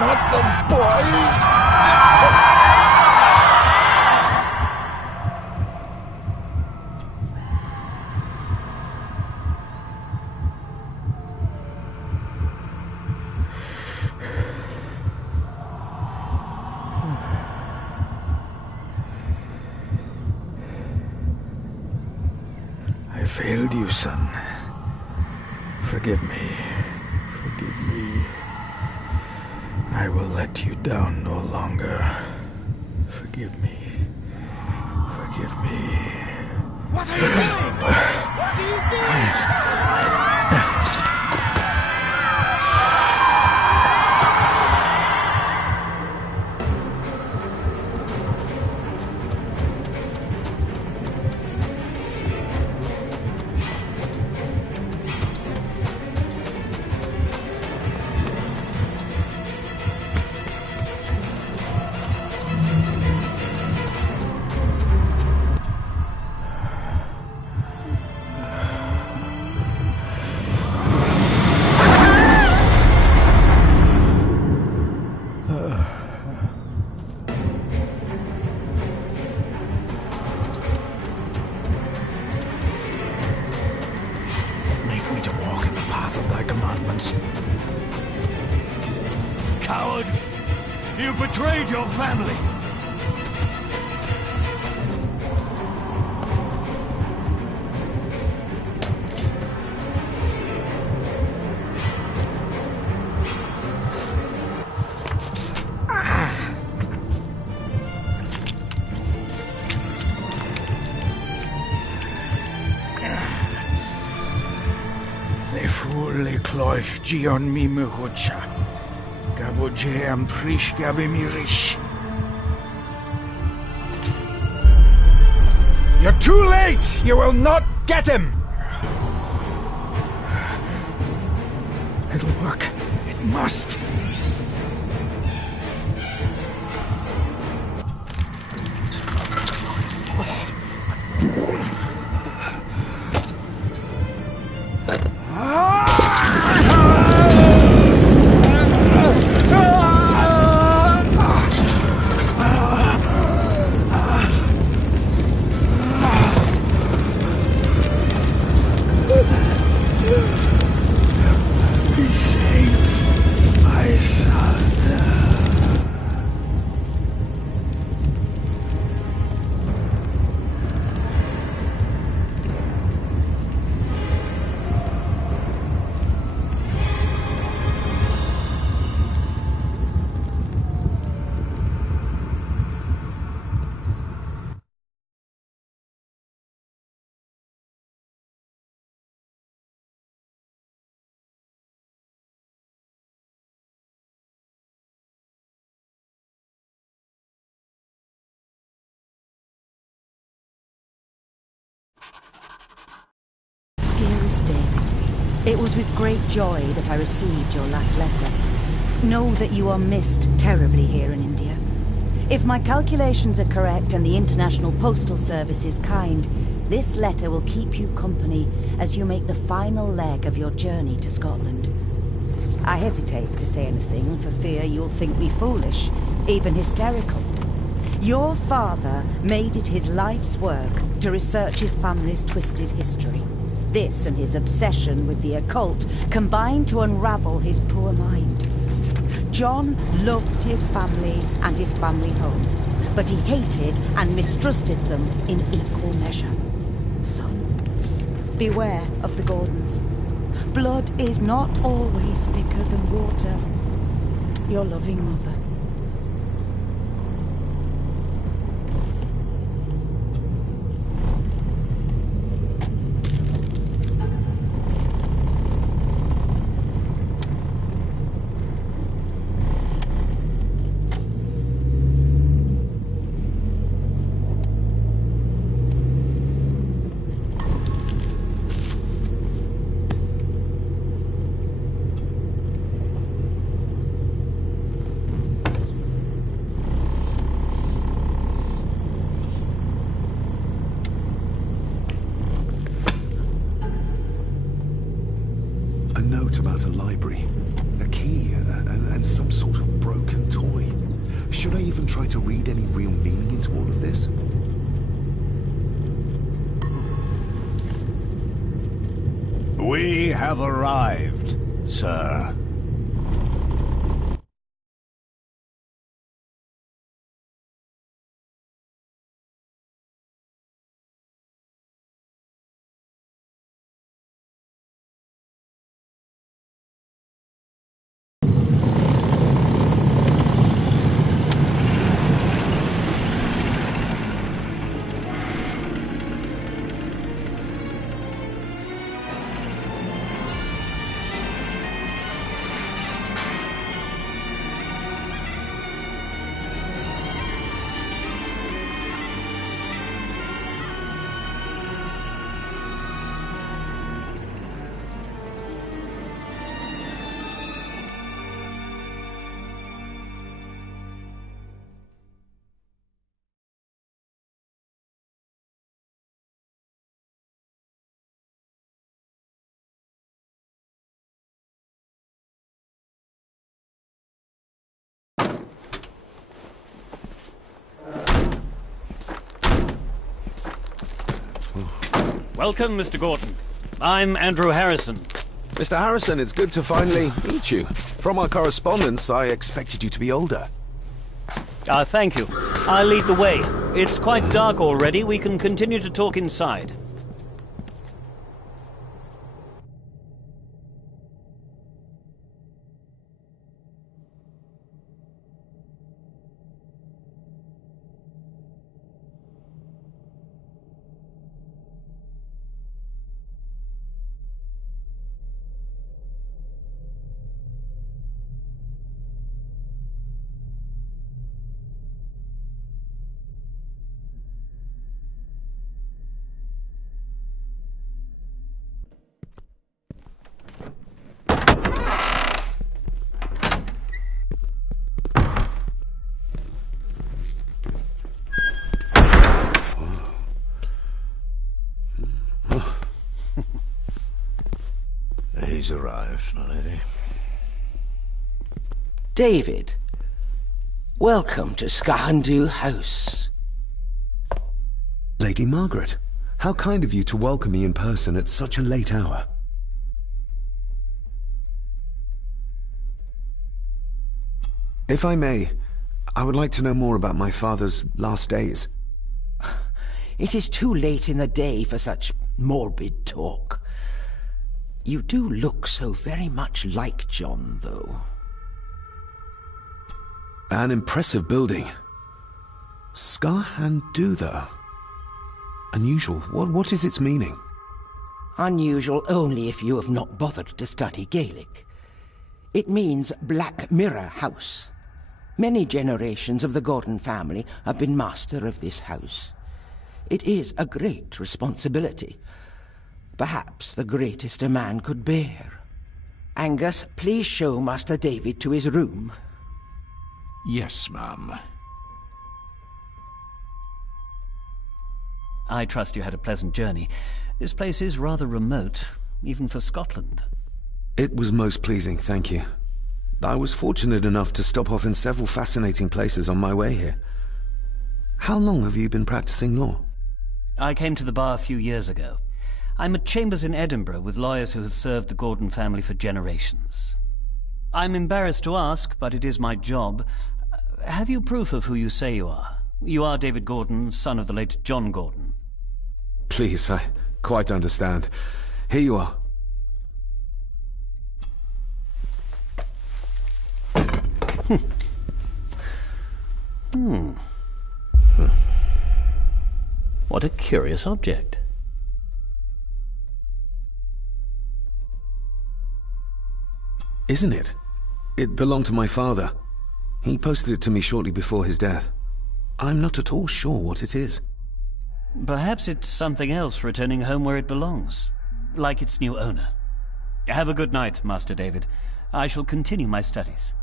not the boy! I failed you, son. Forgive me. Forgive me. I will let you down no longer. Forgive me. Forgive me. What are you doing? What are you doing? Coward! You betrayed your family! Le fule cloich gion mi mehucha. Gavoje am prish gabe mirish. You're too late! You will not get him! It'll work. It must. Dearest David, it was with great joy that I received your last letter. Know that you are missed terribly here in India. If my calculations are correct and the International Postal Service is kind, this letter will keep you company as you make the final leg of your journey to Scotland. I hesitate to say anything for fear you'll think me foolish, even hysterical. Your father made it his life's work to research his family's twisted history. This and his obsession with the occult combined to unravel his poor mind. John loved his family and his family home, but he hated and mistrusted them in equal measure. Son, beware of the Gordons. Blood is not always thicker than water. Your loving mother. Should I even try to read any real meaning into all of this? We have arrived, sir. Welcome, Mr. Gordon. I'm Andrew Harrison. Mr. Harrison, it's good to finally meet you. From our correspondence, I expected you to be older. Thank you. I'll lead the way. It's quite dark already. We can continue to talk inside. He's arrived, my lady. David, welcome to Skahandu House. Lady Margaret, how kind of you to welcome me in person at such a late hour. If I may, I would like to know more about my father's last days. It is too late in the day for such morbid talk. You do look so very much like John, though. An impressive building. Skahandu, though. Unusual. What is its meaning? Unusual only if you have not bothered to study Gaelic. It means Black Mirror House. Many generations of the Gordon family have been master of this house. It is a great responsibility. Perhaps the greatest a man could bear. Angus, please show Master David to his room. Yes, ma'am. I trust you had a pleasant journey. This place is rather remote, even for Scotland. It was most pleasing, thank you. I was fortunate enough to stop off in several fascinating places on my way here. How long have you been practicing law? I came to the bar a few years ago. I'm at Chambers in Edinburgh with lawyers who have served the Gordon family for generations. I'm embarrassed to ask, but it is my job. Have you proof of who you say you are? You are David Gordon, son of the late John Gordon. Please, I quite understand. Here you are. What a curious object. Isn't it? It belonged to my father. He posted it to me shortly before his death. I'm not at all sure what it is. Perhaps it's something else returning home where it belongs, like its new owner. Have a good night, Master David. I shall continue my studies.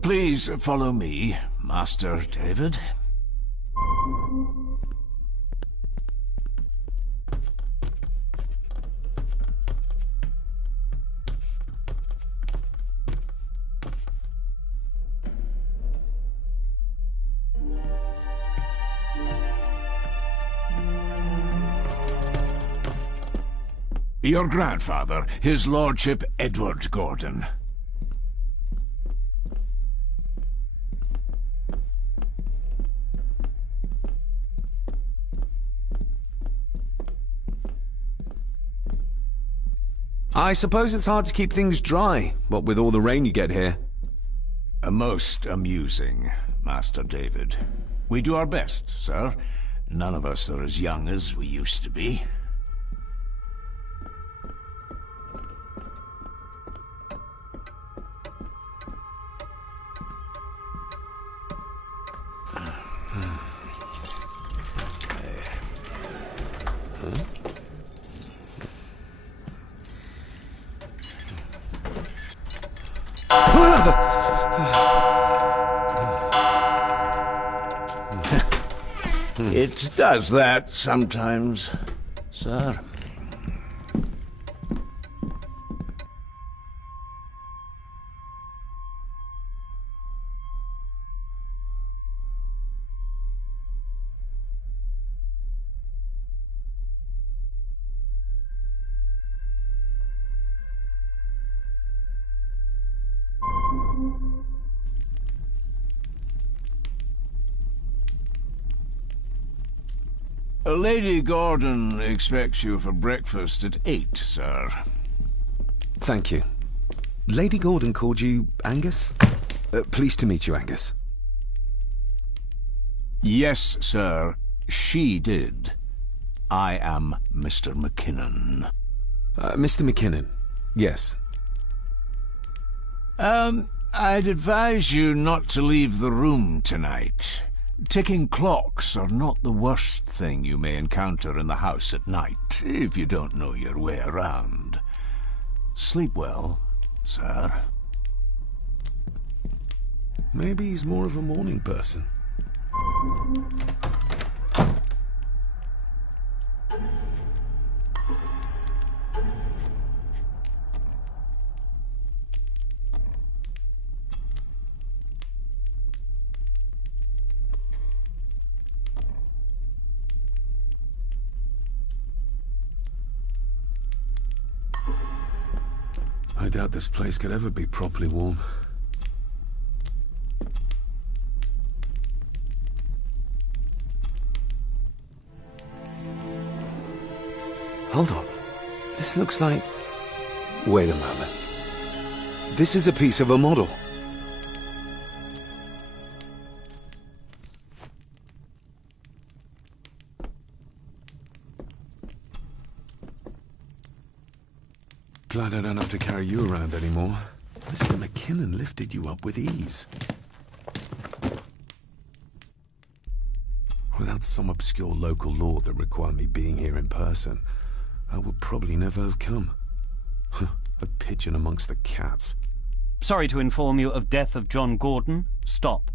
Please follow me, Master David. Your grandfather, his lordship Edward Gordon. I suppose it's hard to keep things dry, what with all the rain you get here. Most amusing, Master David. We do our best, sir. None of us are as young as we used to be. It does that sometimes, sir. Lady Gordon expects you for breakfast at 8, sir. Thank you. Lady Gordon called you Angus? Pleased to meet you, Angus. Yes, sir. She did. I am Mr. McKinnon. Mr. McKinnon. Yes. I'd advise you not to leave the room tonight. Ticking clocks are not the worst thing you may encounter in the house at night, if you don't know your way around. Sleep well, sir. Maybe he's more of a morning person. I doubt this place could ever be properly warm. Hold on. This looks like... Wait a moment. This is a piece of a model. Glad I don't have to carry you around anymore. Mr. McKinnon lifted you up with ease. Without some obscure local law that required me being here in person, I would probably never have come. A pigeon amongst the cats. Sorry to inform you of death of John Gordon. Stop.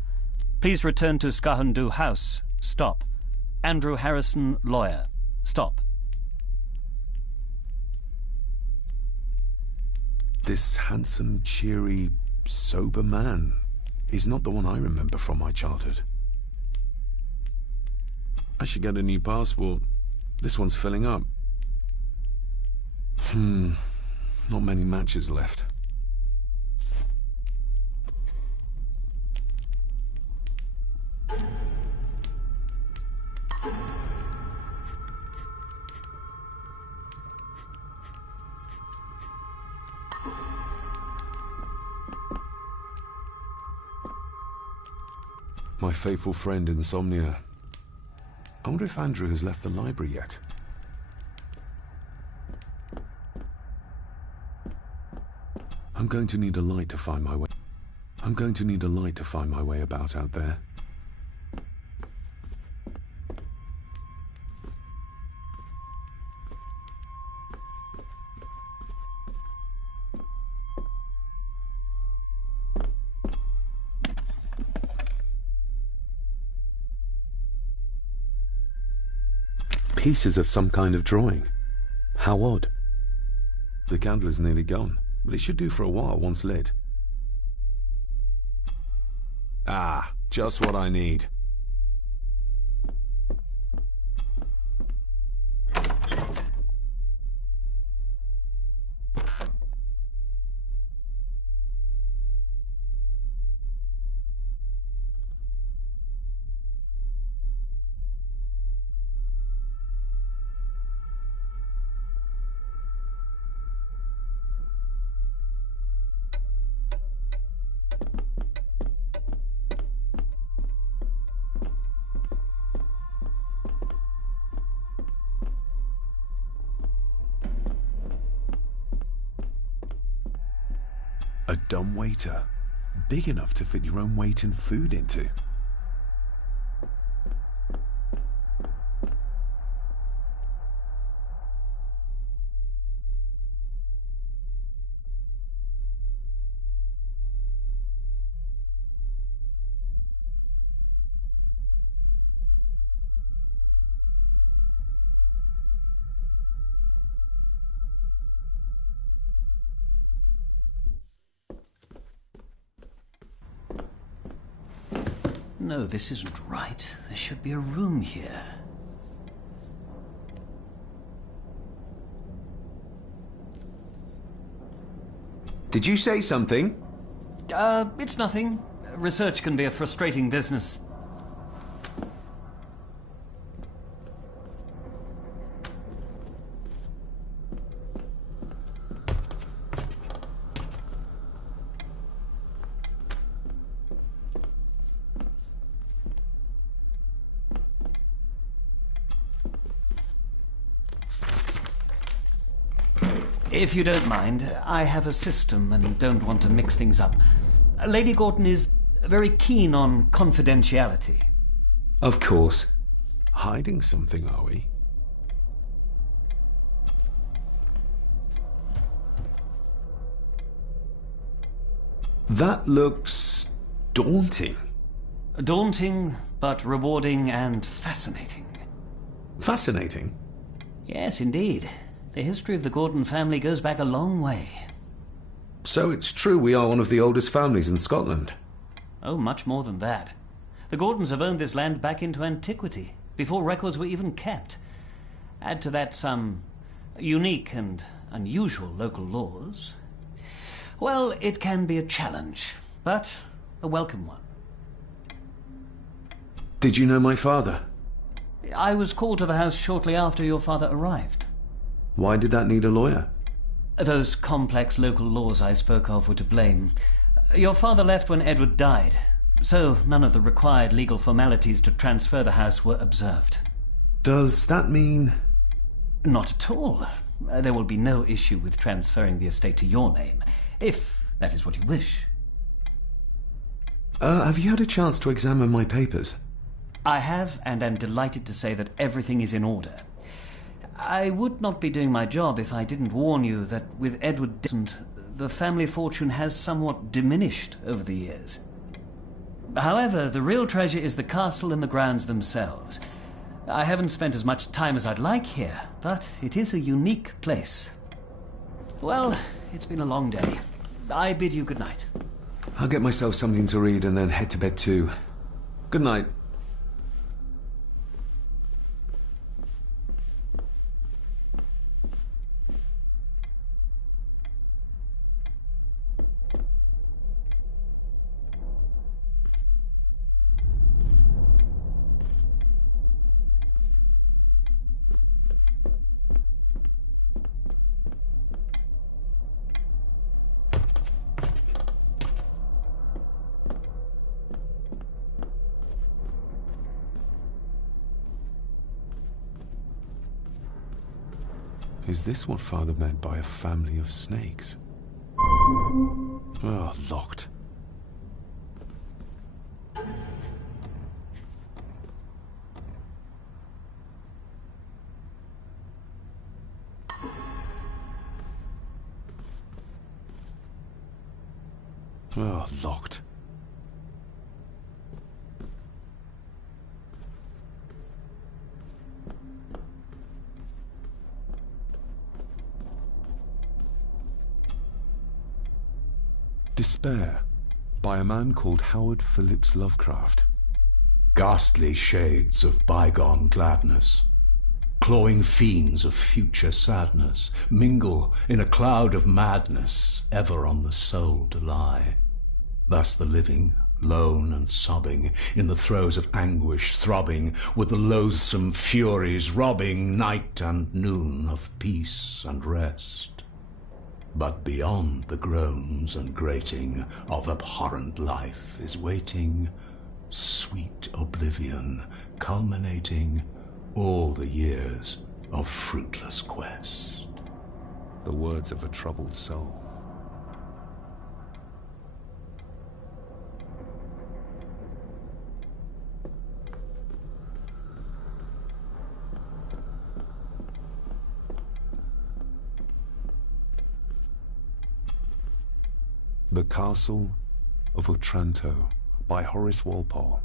Please return to Skahundu House. Stop. Andrew Harrison, lawyer. Stop. This handsome, cheery, sober man is not the one I remember from my childhood. I should get a new passport. This one's filling up. Not many matches left. My faithful friend Insomnia. I wonder if Andrew has left the library yet. I'm going to need a light to find my way. I'm going to need a light to find my way about out there. Pieces of some kind of drawing. How odd. The candle is nearly gone, but it should do for a while once lit. Ah, just what I need. A dumbwaiter? Big enough to fit your own weight and food into. No, this isn't right. There should be a room here. Did you say something? It's nothing. Research can be a frustrating business. If you don't mind, I have a system and don't want to mix things up. Lady Gordon is very keen on confidentiality. Of course. Hiding something, are we? That looks daunting. Daunting, but rewarding and fascinating. Fascinating? Yes, indeed. The history of the Gordon family goes back a long way. So it's true we are one of the oldest families in Scotland? Oh, much more than that. The Gordons have owned this land back into antiquity, before records were even kept. Add to that some unique and unusual local laws. Well, it can be a challenge, but a welcome one. Did you know my father? I was called to the house shortly after your father arrived. Why did that need a lawyer? Those complex local laws I spoke of were to blame. Your father left when Edward died, so none of the required legal formalities to transfer the house were observed. Does that mean... Not at all. There will be no issue with transferring the estate to your name, if that is what you wish. Have you had a chance to examine my papers? I have, and am delighted to say that everything is in order. I would not be doing my job if I didn't warn you that with Edward Desmond, the family fortune has somewhat diminished over the years. However, the real treasure is the castle and the grounds themselves. I haven't spent as much time as I'd like here, but it is a unique place. Well, it's been a long day. I bid you good night. I'll get myself something to read and then head to bed too. Good night. Is this what Father meant by a family of snakes? Oh, locked. Oh, locked. Despair, by a man called Howard Phillips Lovecraft. Ghastly shades of bygone gladness, clawing fiends of future sadness, mingle in a cloud of madness, ever on the soul to lie. Thus the living, lone and sobbing, in the throes of anguish throbbing, with the loathsome furies robbing night and noon of peace and rest. But beyond the groans and grating of abhorrent life is waiting sweet oblivion, culminating all the years of fruitless quest. The words of a troubled soul. The Castle of Otranto by Horace Walpole.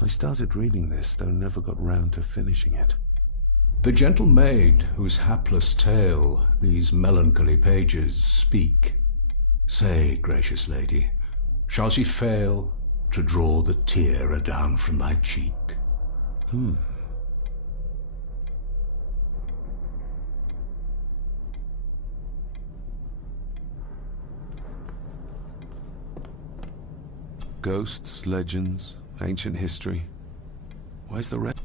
I started reading this, though never got round to finishing it. The gentle maid whose hapless tale these melancholy pages speak. Say, gracious lady, shall she fail to draw the tear adown from thy cheek? Ghosts, legends, ancient history. Where's the rest?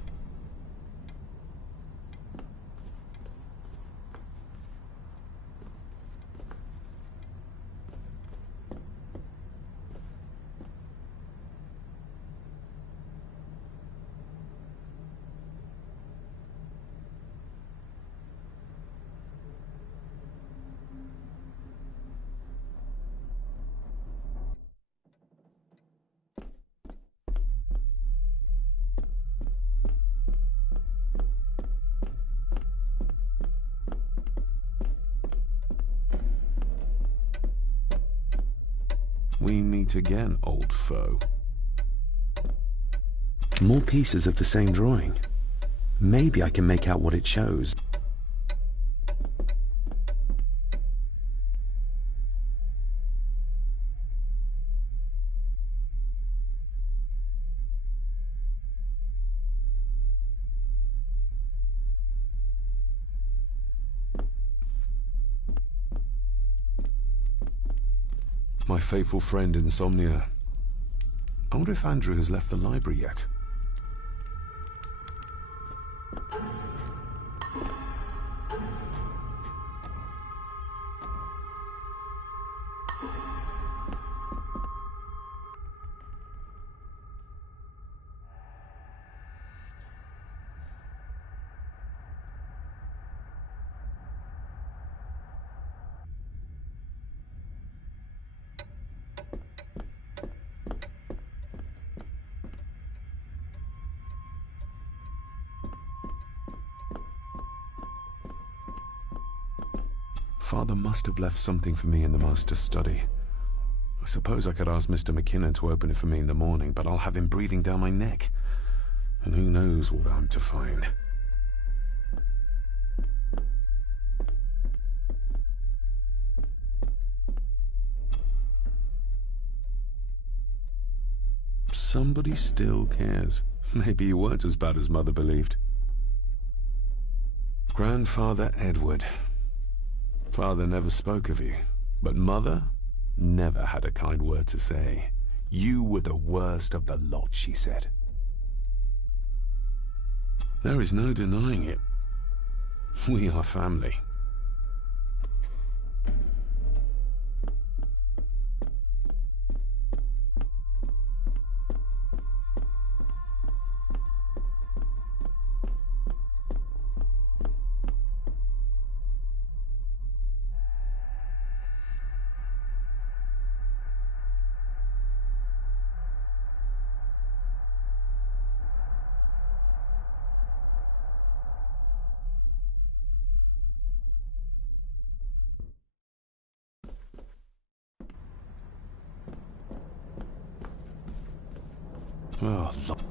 We meet again, old foe. More pieces of the same drawing. Maybe I can make out what it shows. My faithful friend Insomnia. I wonder if Andrew has left the library yet. Father must have left something for me in the Master's study. I suppose I could ask Mr. McKinnon to open it for me in the morning, but I'll have him breathing down my neck. And who knows what I'm to find. Somebody still cares. Maybe you weren't as bad as Mother believed. Grandfather Edward. Father never spoke of you, but Mother never had a kind word to say. You were the worst of the lot, she said. There is no denying it. We are family. Oh, Lord.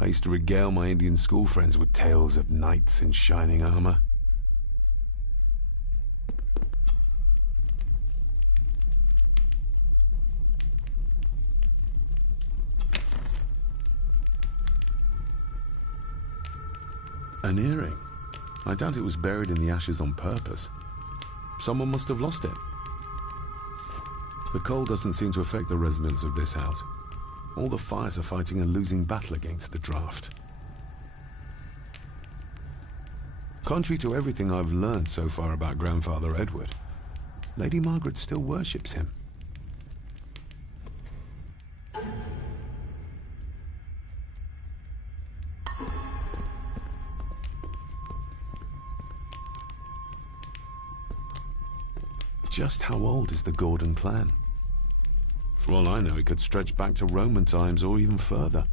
I used to regale my Indian school friends with tales of knights in shining armor. An earring. I doubt it was buried in the ashes on purpose. Someone must have lost it. The cold doesn't seem to affect the residents of this house. All the fires are fighting a losing battle against the draft. Contrary to everything I've learned so far about Grandfather Edward, Lady Margaret still worships him. Just how old is the Gordon clan? For all I know, it could stretch back to Roman times or even further.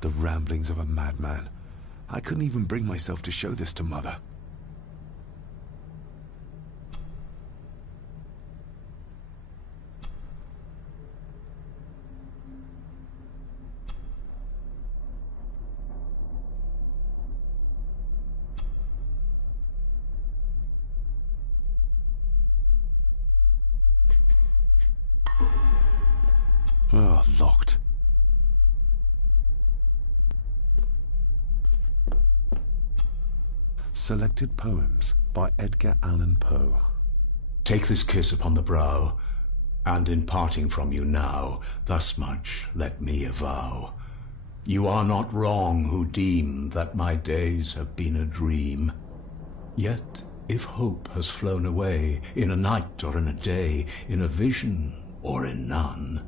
The ramblings of a madman. I couldn't even bring myself to show this to Mother. Oh, locked. Selected Poems by Edgar Allan Poe. Take this kiss upon the brow, and in parting from you now, thus much let me avow. You are not wrong who deem that my days have been a dream. Yet, if hope has flown away, in a night or in a day, in a vision or in none,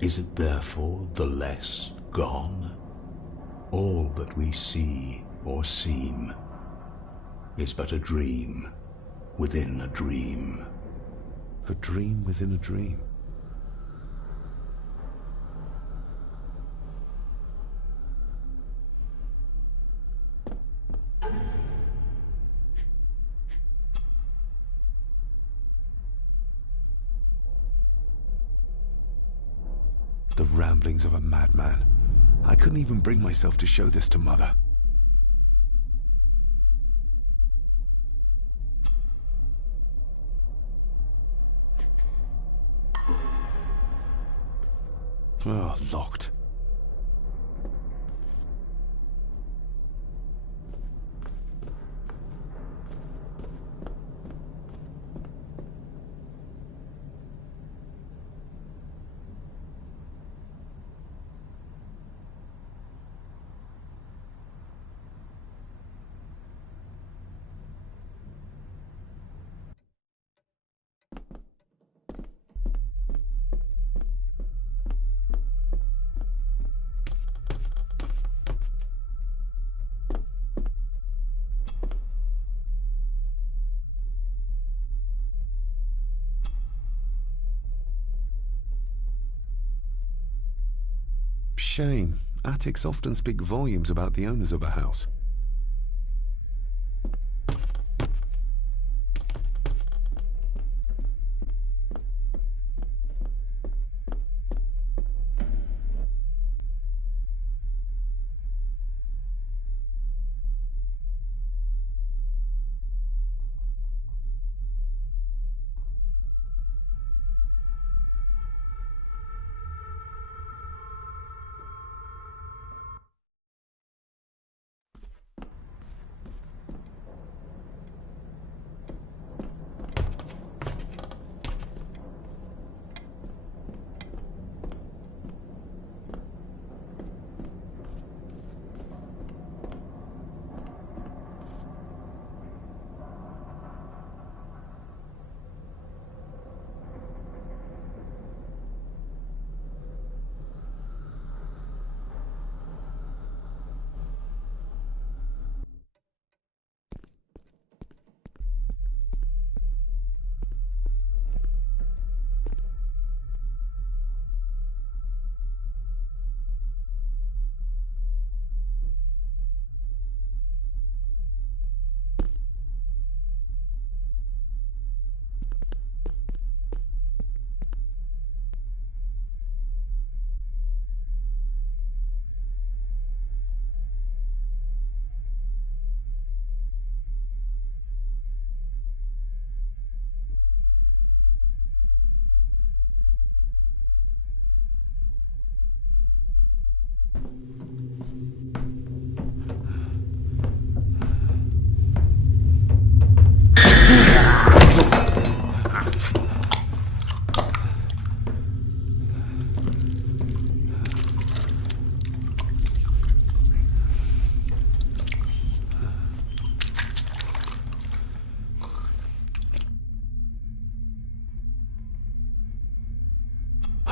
is it therefore the less gone? All that we see or seem is but a dream within a dream. A dream within a dream. The ramblings of a madman. I couldn't even bring myself to show this to Mother. Oh, locked. shame. Attics often speak volumes about the owners of a house.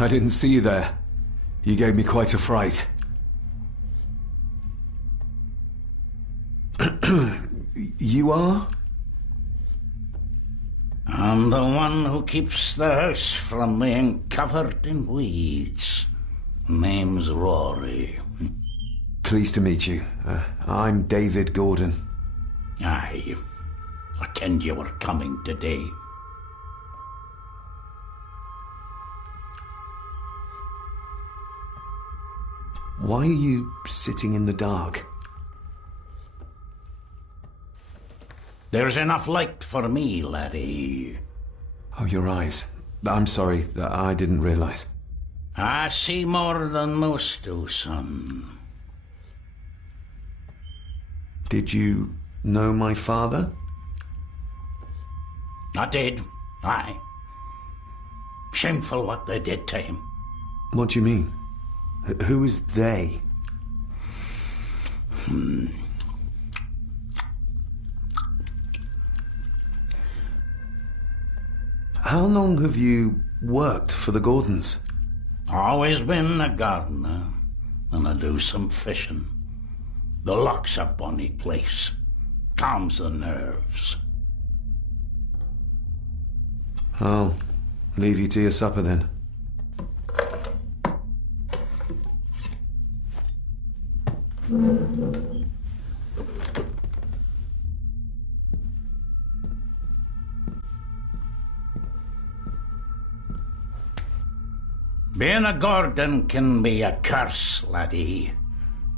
I didn't see you there. You gave me quite a fright. You are? I'm the one who keeps the house from being covered in weeds. Name's Rory. Pleased to meet you. I'm David Gordon. Aye. I kenned you were coming today. Why are you sitting in the dark? There's enough light for me, laddie. Oh, your eyes. I'm sorry, I didn't realize. I see more than most do, son. Did you know my father? I did, aye. Shameful what they did to him. What do you mean? Who is they? How long have you worked for the Gordons? Always been a gardener, and I do some fishing. The loch's a bonny place. Calms the nerves. I'll leave you to your supper then. Being a Gordon can be a curse, laddie.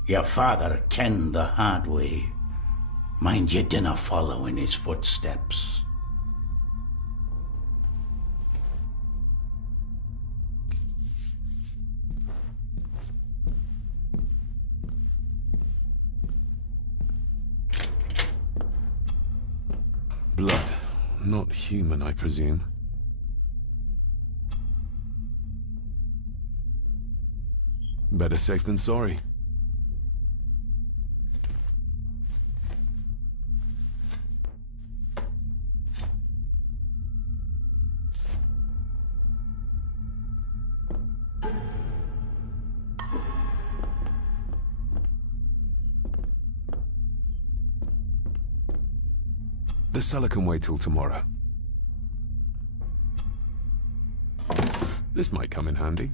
Your father kenned the hard way. Mind you dinna follow in his footsteps. Blood. Not human, I presume. Better safe than sorry. The cellar can wait till tomorrow. This might come in handy.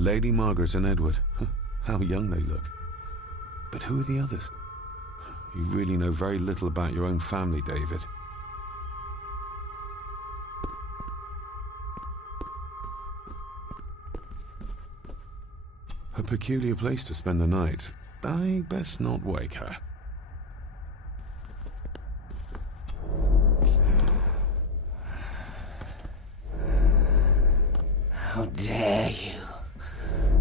Lady Margaret and Edward. How young they look. But who are the others? You really know very little about your own family, David. A peculiar place to spend the night. I best not wake her. How dare you?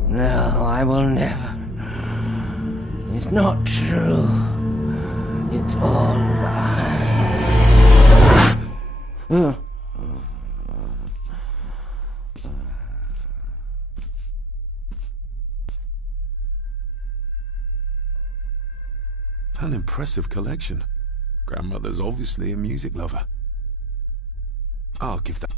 No, I will never. It's not true. It's all lie. An impressive collection. Grandmother's obviously a music lover. I'll give that.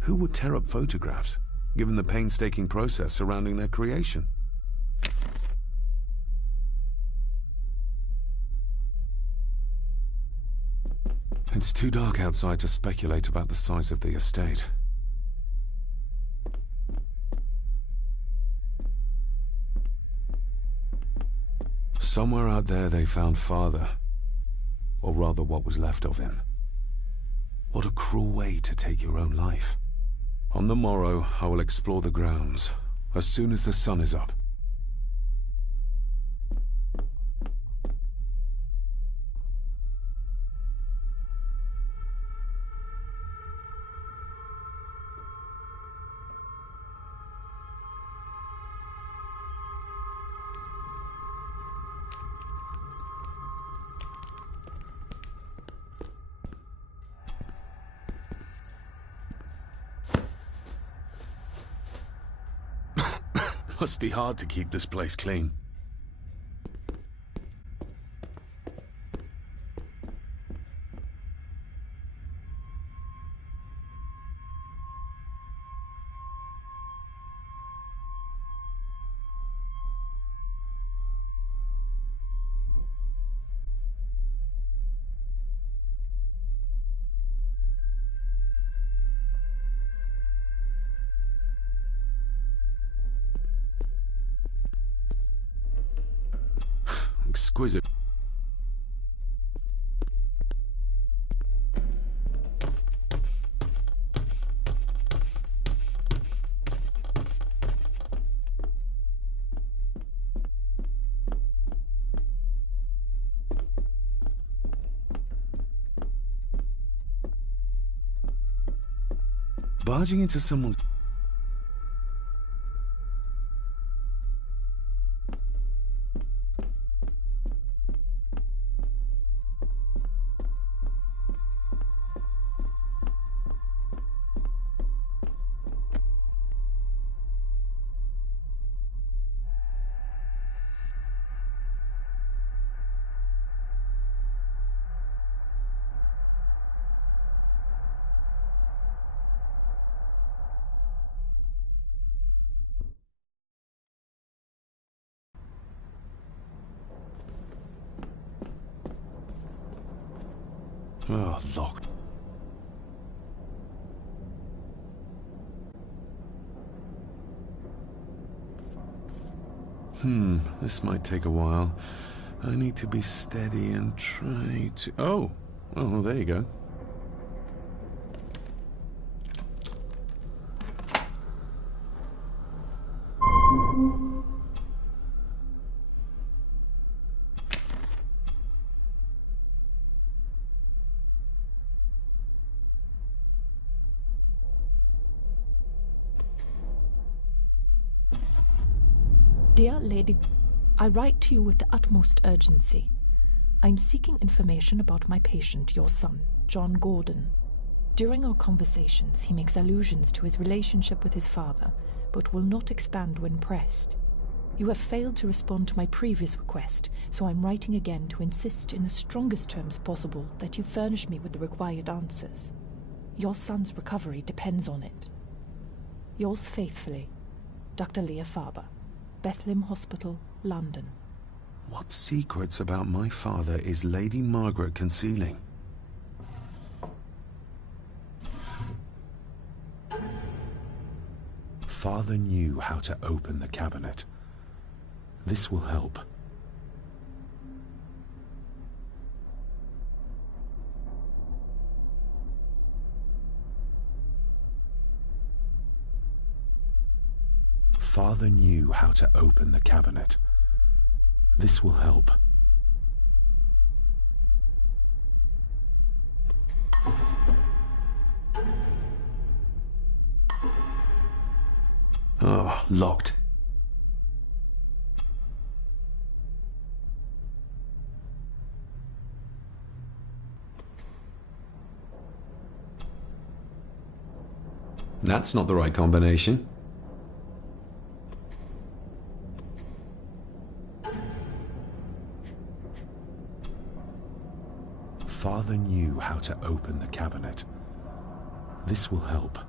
Who would tear up photographs, given the painstaking process surrounding their creation? It's too dark outside to speculate about the size of the estate. Somewhere out there they found Father, or rather what was left of him. What a cruel way to take your own life. On the morrow, I will explore the grounds, as soon as the sun is up. Must be hard to keep this place clean. Exquisite. Barging into someone's... Oh, locked. This might take a while. I need to be steady and try to... Oh, Oh, well, there you go. Dear Lady, I write to you with the utmost urgency. I am seeking information about my patient, your son, John Gordon. During our conversations, he makes allusions to his relationship with his father, but will not expand when pressed. You have failed to respond to my previous request, so I'm writing again to insist in the strongest terms possible that you furnish me with the required answers. Your son's recovery depends on it. Yours faithfully, Dr. Leah Farber, Bethlehem Hospital, London. What secrets about my father is Lady Margaret concealing? Father knew how to open the cabinet. This will help. Father knew how to open the cabinet. This will help. Oh, locked. That's not the right combination. Father knew how to open the cabinet. This will help.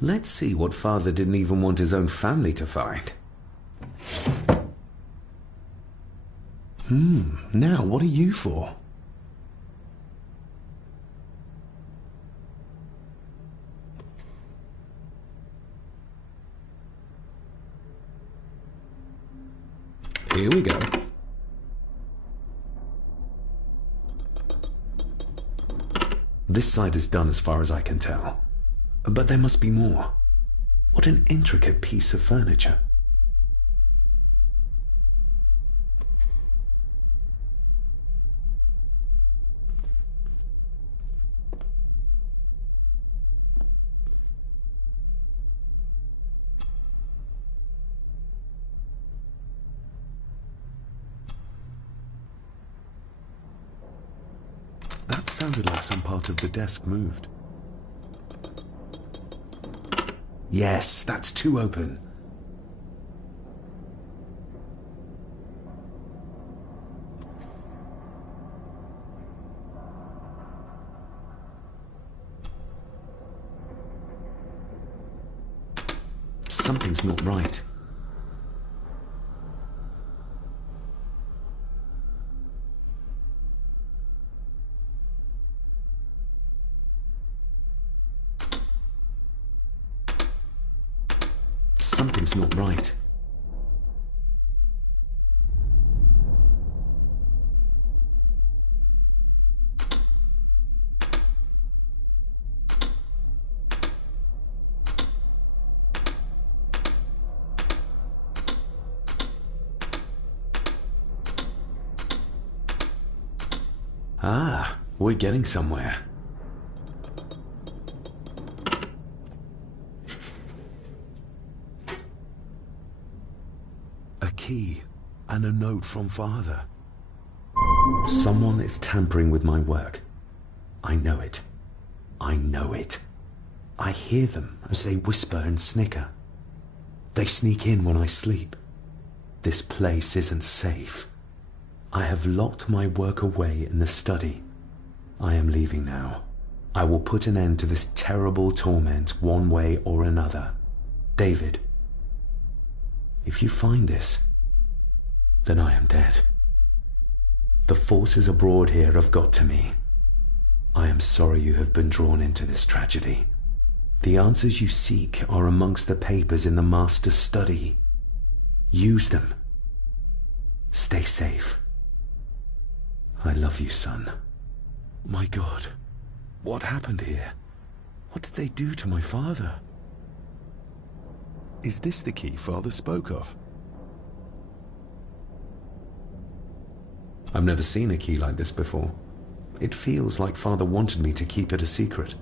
Let's see what Father didn't even want his own family to find. Now what are you for? Here we go. This side is done as far as I can tell. But there must be more. What an intricate piece of furniture. That sounded like some part of the desk moved. Yes, that's too open. Something's not right. Something's not right. Ah, we're getting somewhere. A key and a note from Father. Someone is tampering with my work. I know it. I know it. I hear them as they whisper and snicker. They sneak in when I sleep. This place isn't safe. I have locked my work away in the study. I am leaving now. I will put an end to this terrible torment one way or another. David, if you find this, then I am dead. The forces abroad here have got to me. I am sorry you have been drawn into this tragedy. The answers you seek are amongst the papers in the Master's study. Use them. Stay safe. I love you, son. My God, what happened here? What did they do to my father? Is this the key Father spoke of? I've never seen a key like this before. It feels like Father wanted me to keep it a secret.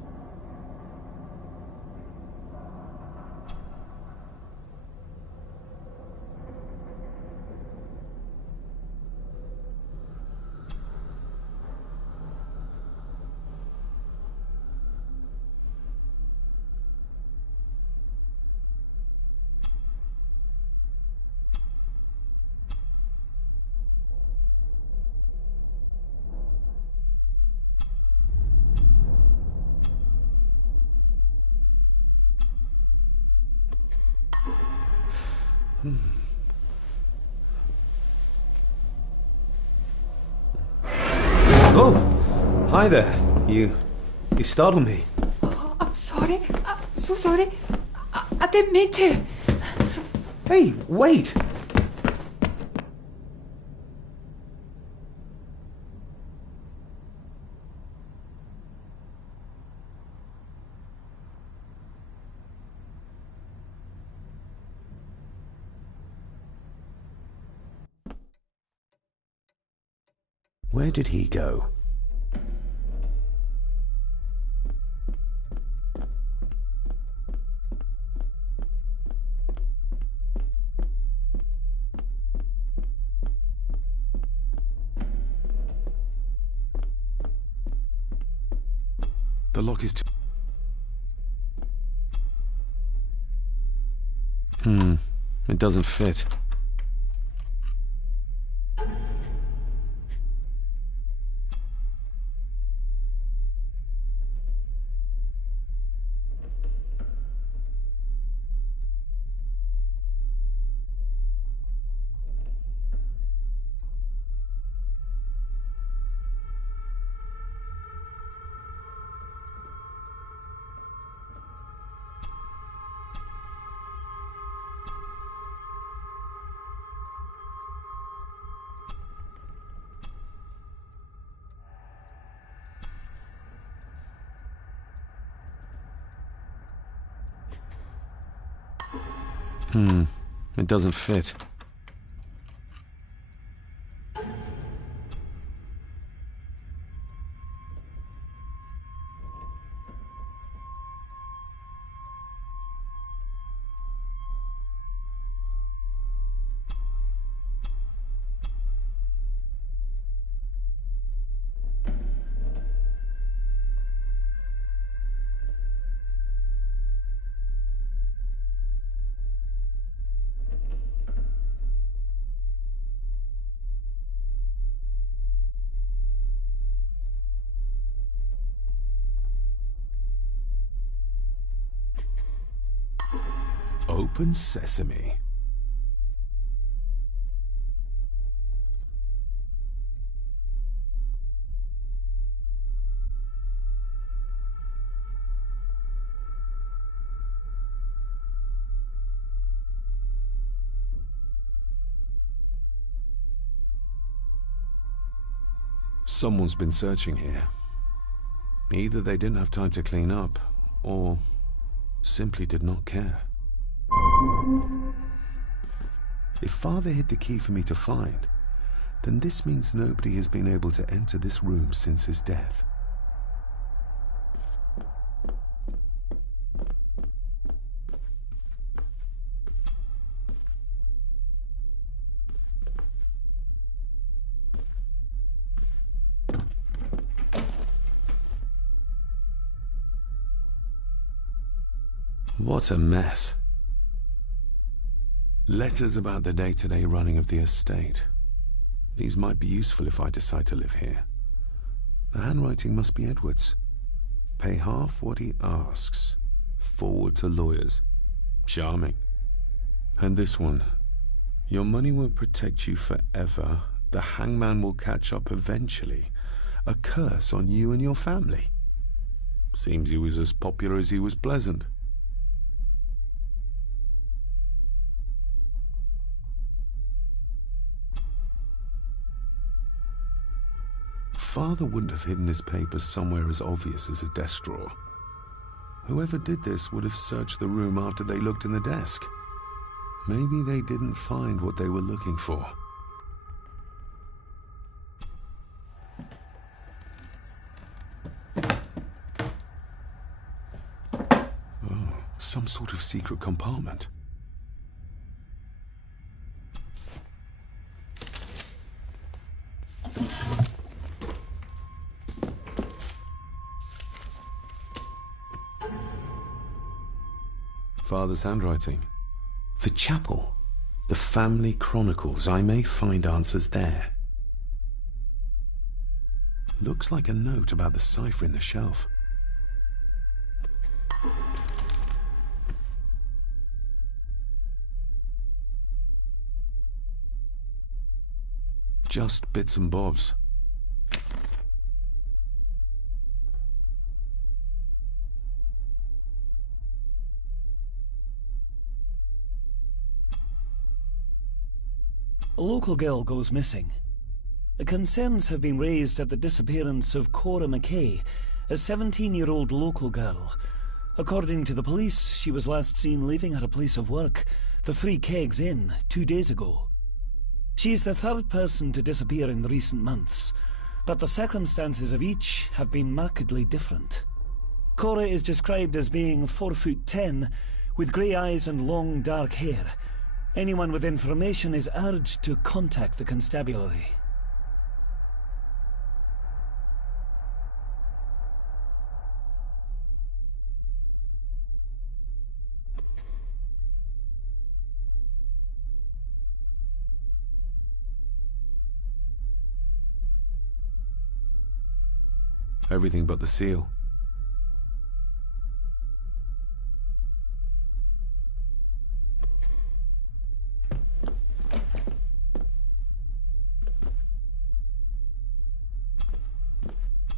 Oh! Hi there. You startled me. Oh, I'm sorry. I'm so sorry. I didn't mean to. Hey, wait! Where did he go? The lock is too... It doesn't fit. It doesn't fit. Open sesame. Someone's been searching here. Either they didn't have time to clean up, or simply did not care. If Father hid the key for me to find, then this means nobody has been able to enter this room since his death. What a mess. Letters about the day-to-day running of the estate. These might be useful if I decide to live here. The handwriting must be Edward's. Pay half what he asks. Forward to lawyers. Charming. And this one. Your money won't protect you forever. The hangman will catch up eventually. A curse on you and your family. Seems he was as popular as he was pleasant. Father wouldn't have hidden his papers somewhere as obvious as a desk drawer. Whoever did this would have searched the room after they looked in the desk. Maybe they didn't find what they were looking for. Oh, some sort of secret compartment. Father's handwriting. The chapel. The family chronicles. I may find answers there. Looks like a note about the cipher in the shelf. Just bits and bobs. A local girl goes missing. Concerns have been raised at the disappearance of Cora McKay, a 17-year-old local girl. According to the police, she was last seen leaving her place of work, the Three Kegs Inn, 2 days ago. She is the third person to disappear in the recent months, but the circumstances of each have been markedly different. Cora is described as being 4'10", with grey eyes and long dark hair. Anyone with information is urged to contact the constabulary. Everything but the seal.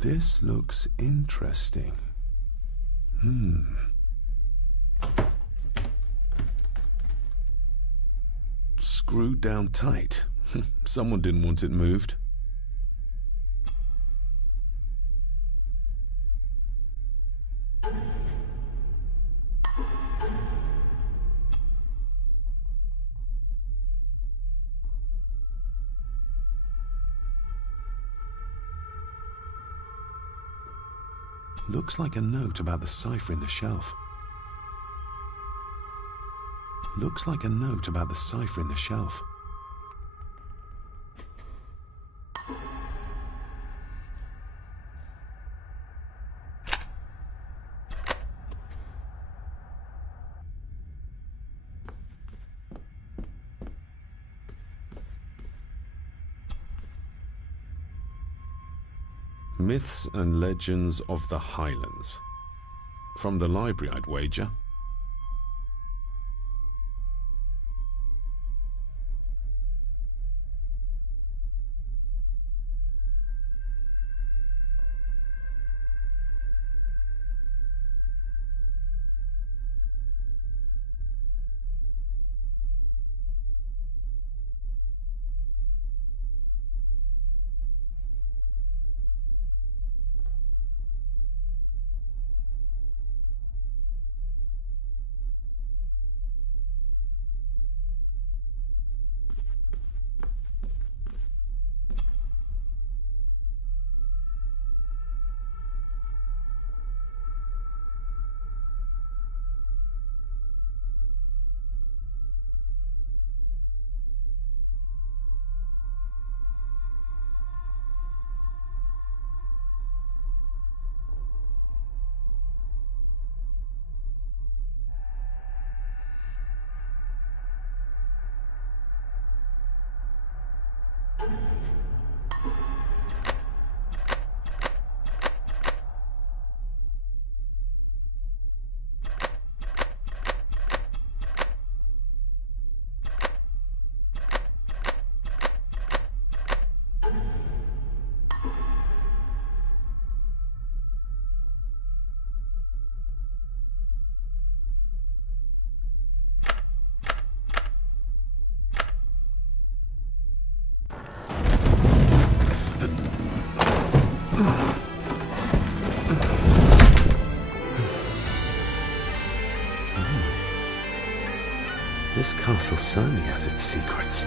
This looks interesting. Screwed down tight. Someone didn't want it moved. Looks like a note about the cipher in the shelf. Looks like a note about the cipher in the shelf. Myths and Legends of the Highlands. From the library, I'd wager. This castle certainly has its secrets.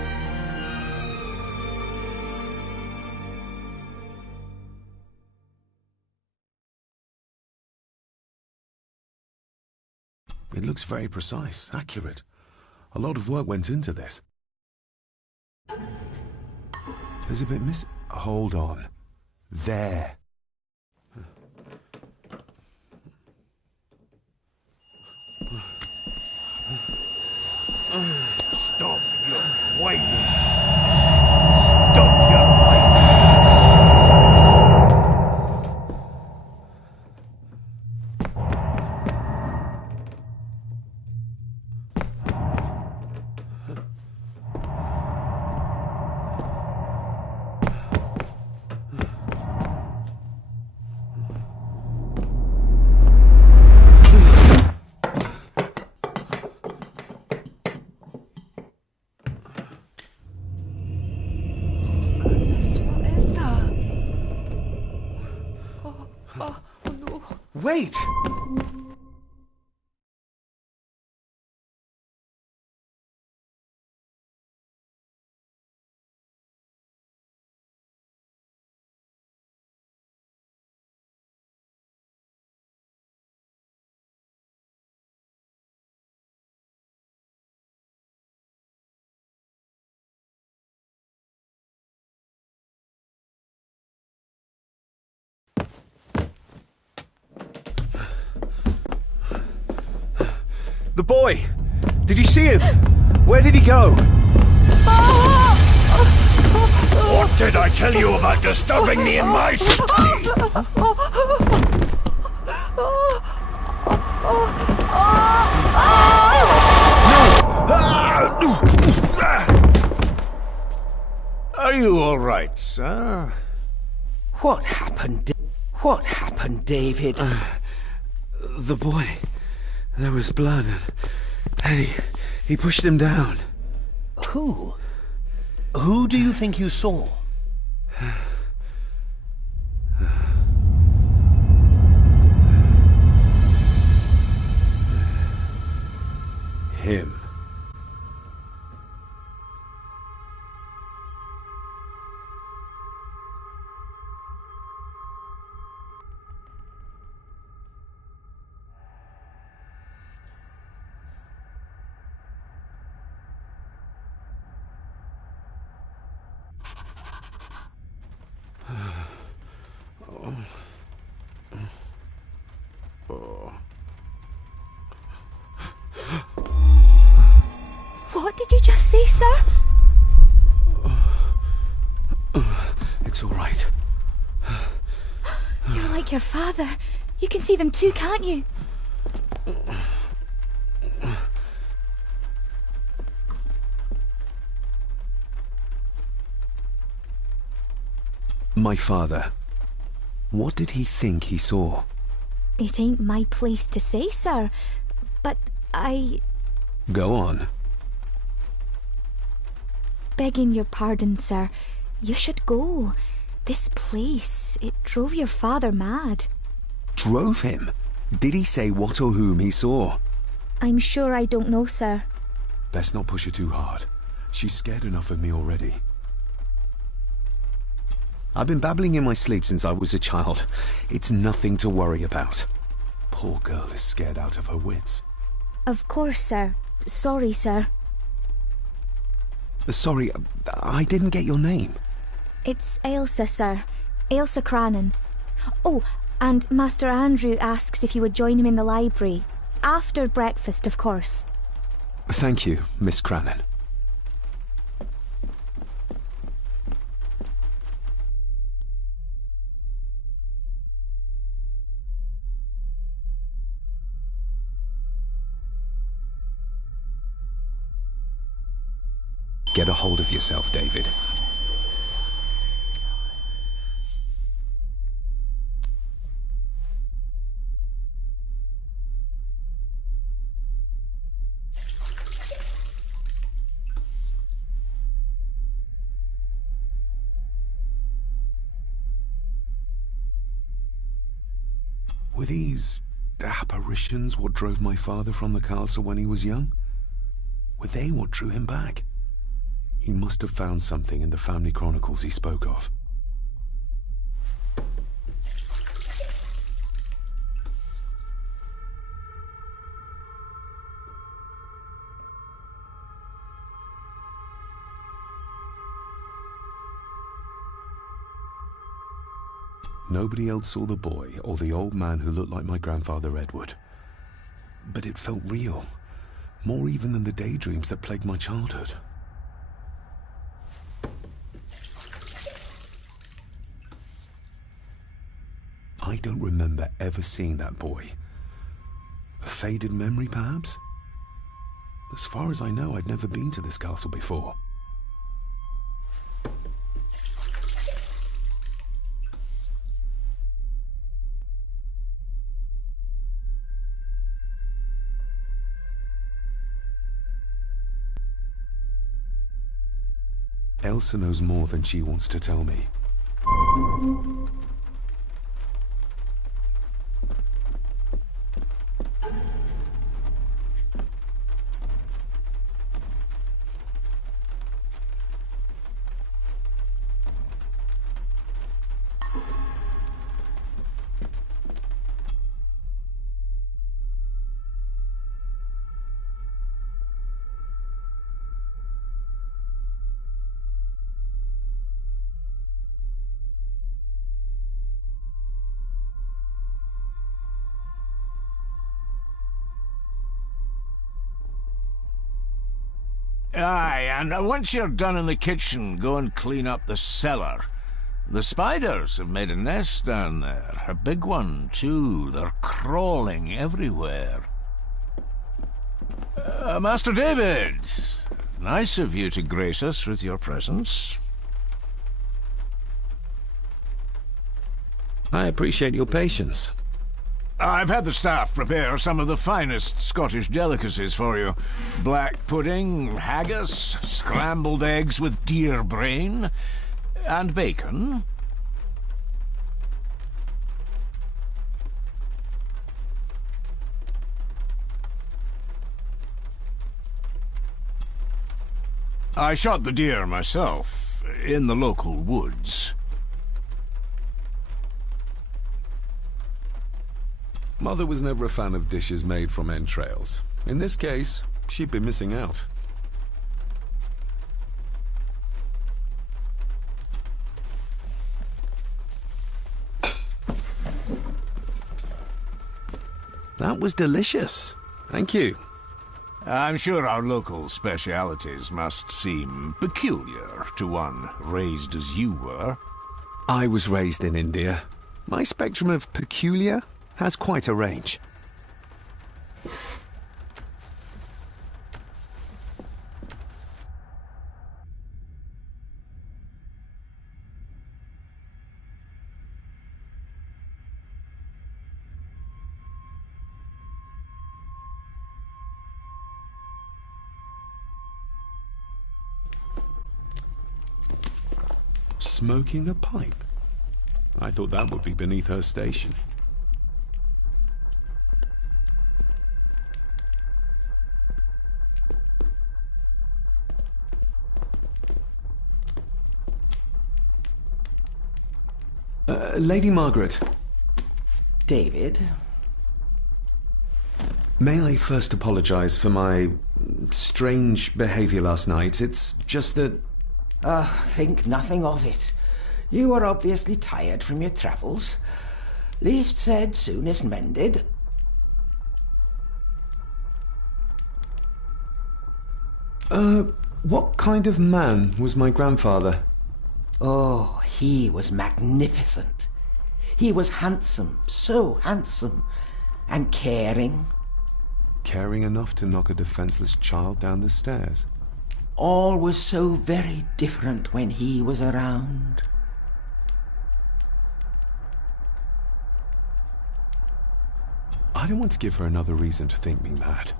It looks very precise, accurate. A lot of work went into this. There's a bit miss... Hold on. There. Stop your whining! Stop your whining! Wait! The boy! Did you see him? Where did he go? What did I tell you about disturbing me in my study? Are you all right, sir? What happened? What happened, David? The boy. There was blood, and he pushed him down. Who? Who do you think you saw? Him. sir? It's all right. You're like your father. You can see them too, can't you? My father. What did he think he saw? It ain't my place to say, sir. But Go on. Begging your pardon, sir. You should go. This place, it drove your father mad. Drove him? Did he say what or whom he saw? I'm sure I don't know, sir. Best not push her too hard. She's scared enough of me already. I've been babbling in my sleep since I was a child. It's nothing to worry about. Poor girl is scared out of her wits. Of course, sir. Sorry, sir. Sorry, I didn't get your name. It's Ailsa, sir. Ailsa Crannan. Oh, and Master Andrew asks if you would join him in the library. After breakfast, of course. Thank you, Miss Crannan. Get a hold of yourself, David. Were these apparitions what drove my father from the castle when he was young? Were they what drew him back? He must have found something in the family chronicles he spoke of. Nobody else saw the boy or the old man who looked like my grandfather Edward. But it felt real, more even than the daydreams that plagued my childhood. I don't remember ever seeing that boy. A faded memory, perhaps? As far as I know, I'd never been to this castle before. Ailsa knows more than she wants to tell me. Aye, and once you're done in the kitchen, go and clean up the cellar. The spiders have made a nest down there. A big one, too. They're crawling everywhere. Master David, nice of you to grace us with your presence. I appreciate your patience. I've had the staff prepare some of the finest Scottish delicacies for you. Black pudding, haggis, scrambled eggs with deer brain, and bacon. I shot the deer myself, in the local woods. Mother was never a fan of dishes made from entrails. In this case, she'd be missing out. That was delicious. Thank you. I'm sure our local specialities must seem peculiar to one raised as you were. I was raised in India. My spectrum of peculiar has quite a range. Smoking a pipe? I thought that would be beneath her station. Lady Margaret. David? May I first apologize for my strange behavior last night? It's just that... Think nothing of it. You were obviously tired from your travels. Least said, soonest mended. What kind of man was my grandfather? Oh, he was magnificent. He was handsome, so handsome, and caring. Caring enough to knock a defenseless child down the stairs. All was so very different when he was around. I don't want to give her another reason to think me mad.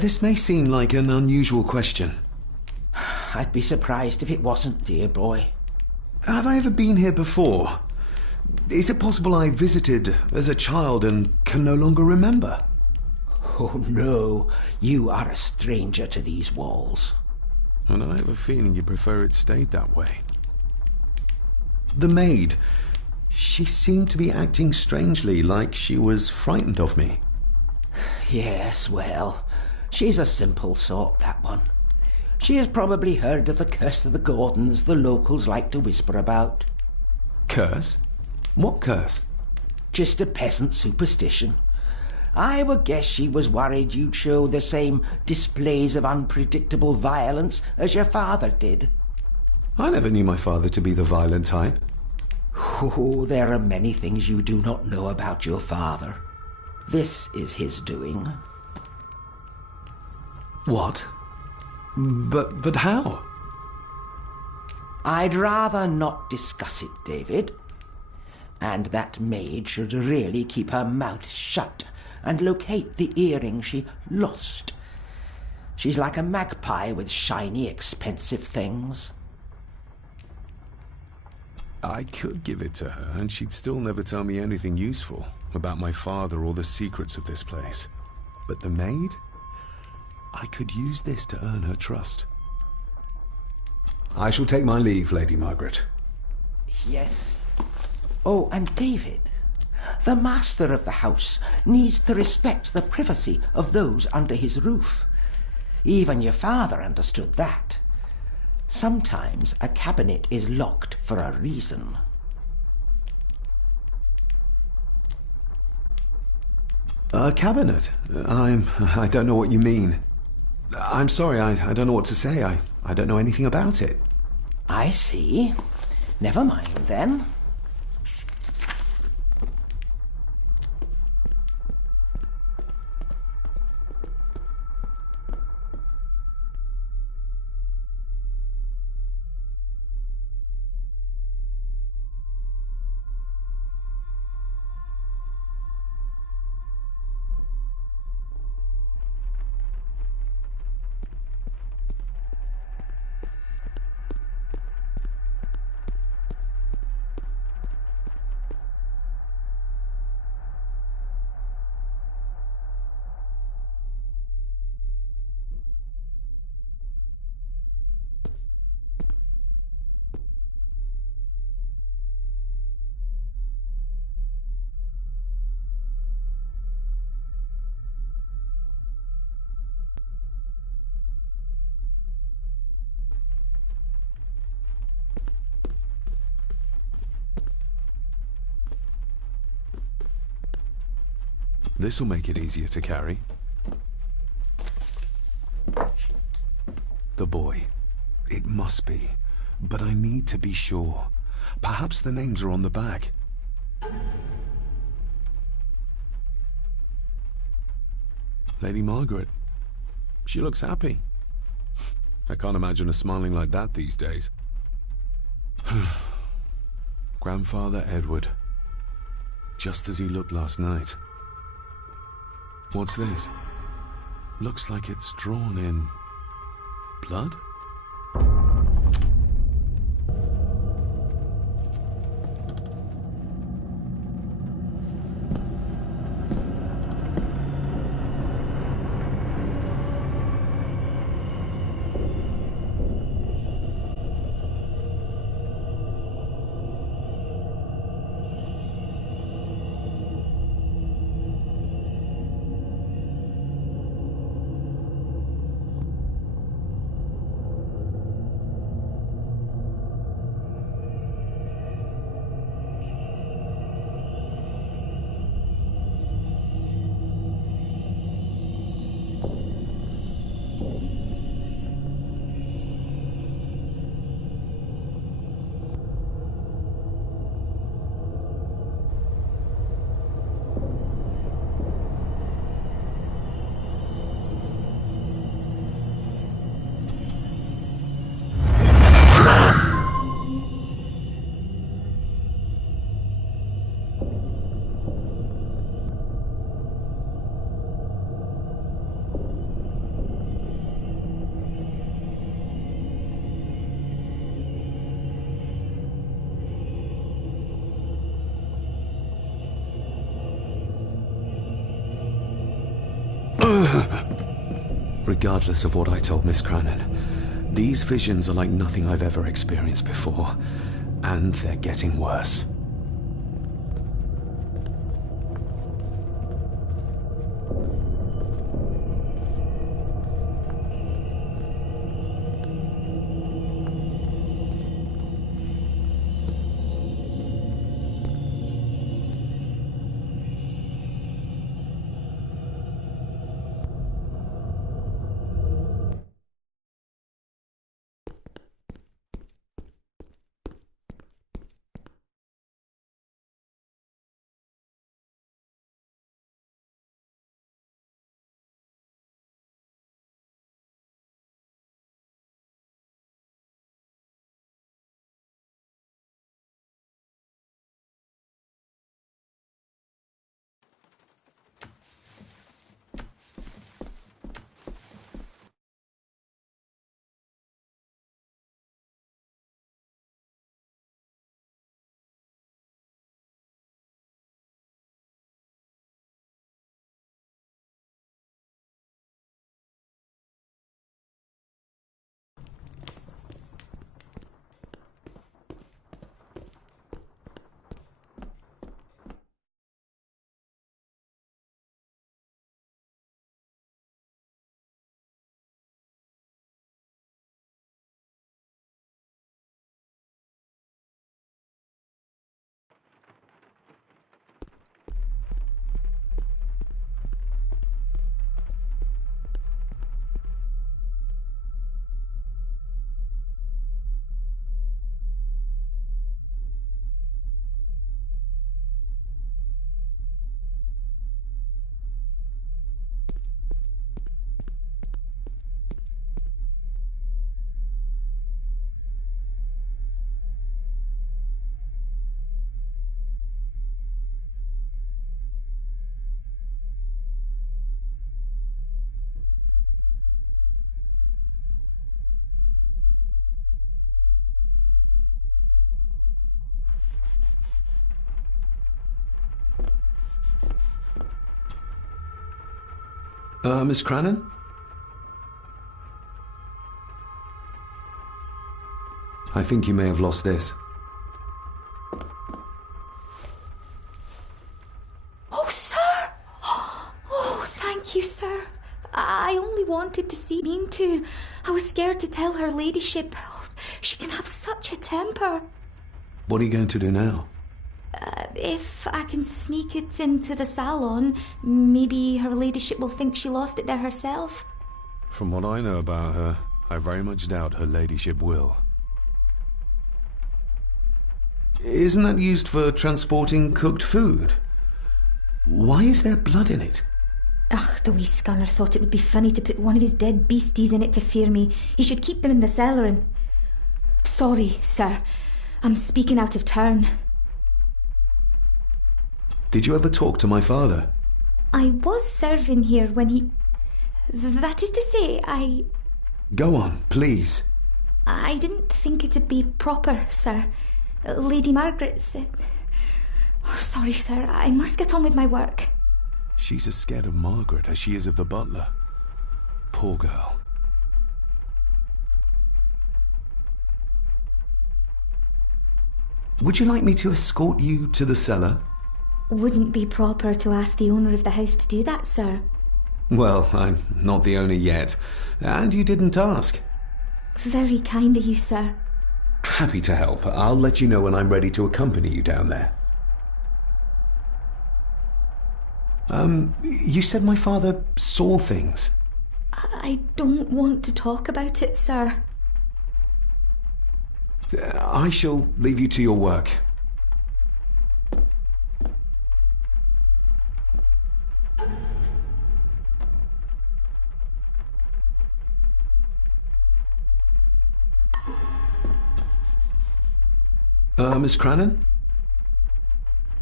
This may seem like an unusual question. I'd be surprised if it wasn't, dear boy. Have I ever been here before? Is it possible I visited as a child and can no longer remember? Oh, no. You are a stranger to these walls. And I have a feeling you prefer it stayed that way. The maid. She seemed to be acting strangely, like she was frightened of me. Yes, well, she's a simple sort, that one. She has probably heard of the curse of the Gordons the locals like to whisper about. Curse? What curse? Just a peasant superstition. I would guess she was worried you'd show the same displays of unpredictable violence as your father did. I never knew my father to be the violent type. Oh, there are many things you do not know about your father. This is his doing. What? But how? I'd rather not discuss it, David. And that maid should really keep her mouth shut and locate the earring she lost. She's like a magpie with shiny, expensive things. I could give it to her, and she'd still never tell me anything useful about my father or the secrets of this place. But the maid? I could use this to earn her trust. I shall take my leave, Lady Margaret. Yes. Oh, and David, the master of the house needs to respect the privacy of those under his roof. Even your father understood that. Sometimes a cabinet is locked for a reason. A cabinet? I don't know what you mean. I'm sorry, I don't know what to say. I don't know anything about it. I see. Never mind, then. This'll make it easier to carry. boy. It must be. But I need to be sure. Perhaps the names are on the back. Lady Margaret. She looks happy. I can't imagine her smiling like that these days. Grandfather Edward. Just as he looked last night. What's this? Looks like it's drawn in blood? Regardless of what I told Miss Cranon, these visions are like nothing I've ever experienced before, and they're getting worse. Miss Cranon? I think you may have lost this. Oh, sir! Oh, thank you, sir. I only wanted to see Mean to. I was scared to tell her ladyship. Oh, she can have such a temper. What are you going to do now? If I can sneak it into the salon, maybe her ladyship will think she lost it there herself. From what I know about her, I very much doubt her ladyship will. Isn't that used for transporting cooked food? Why is there blood in it? Ugh, the wee scunner thought it would be funny to put one of his dead beasties in it to fear me. He should keep them in the cellar and... Sorry, sir. I'm speaking out of turn. Did you ever talk to my father? I was serving here when he... That is to say, Go on, please. I didn't think it'd be proper, sir. Lady Margaret said... Oh, sorry, sir. I must get on with my work. She's as scared of Margaret as she is of the butler. Poor girl. Would you like me to escort you to the cellar? Wouldn't be proper to ask the owner of the house to do that, sir. Well, I'm not the owner yet, and you didn't ask. Very kind of you, sir. Happy to help. I'll let you know when I'm ready to accompany you down there. You said my father saw things. I don't want to talk about it, sir. I shall leave you to your work. Miss Crannan?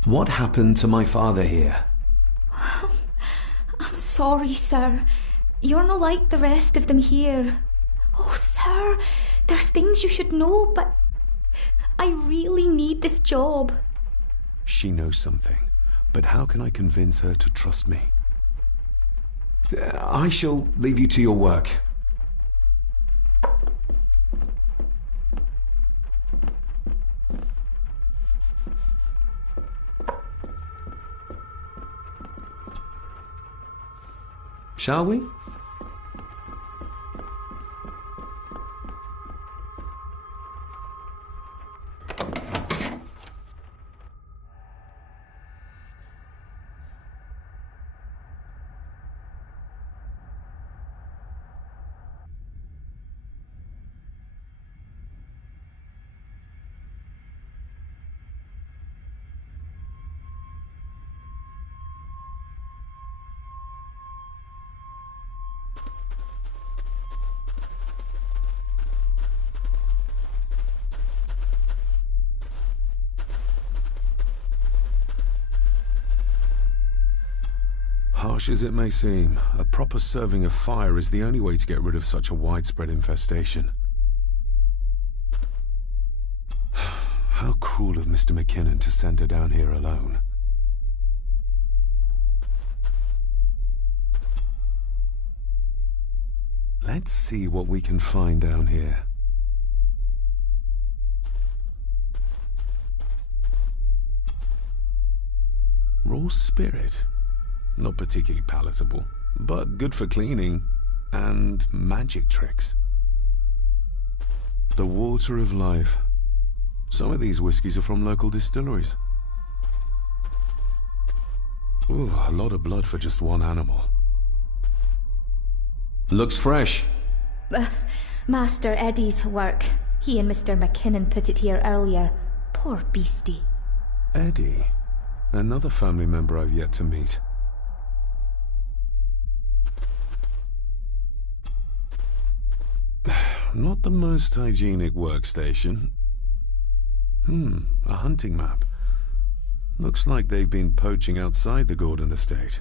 What happened to my father here? I'm sorry, sir. You're not like the rest of them here. Oh, sir, there's things you should know, but I really need this job. She knows something, but how can I convince her to trust me? I shall leave you to your work. Shall we? Harsh as it may seem, a proper serving of fire is the only way to get rid of such a widespread infestation. How cruel of Mr. McKinnon to send her down here alone. Let's see what we can find down here. Raw spirit. Not particularly palatable, but good for cleaning, and magic tricks. The water of life. Some of these whiskies are from local distilleries. Ooh, a lot of blood for just one animal. Looks fresh. Master Eddie's work. He and Mr. McKinnon put it here earlier. Poor beastie. Eddie? Another family member I've yet to meet. Not the most hygienic workstation. A hunting map. Looks like they've been poaching outside the Gordon estate.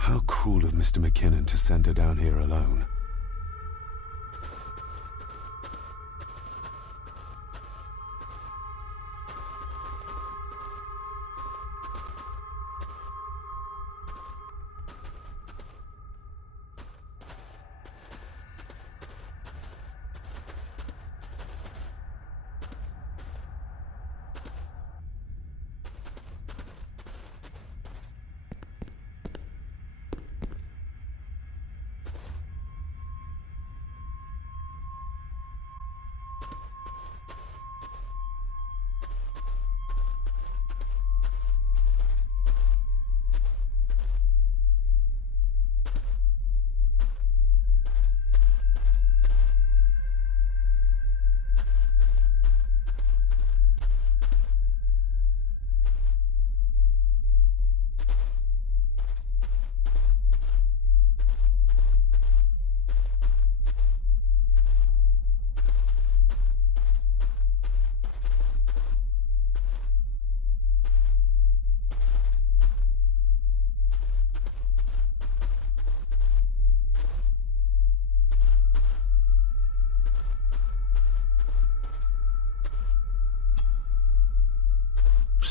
How cruel of Mr. McKinnon to send her down here alone.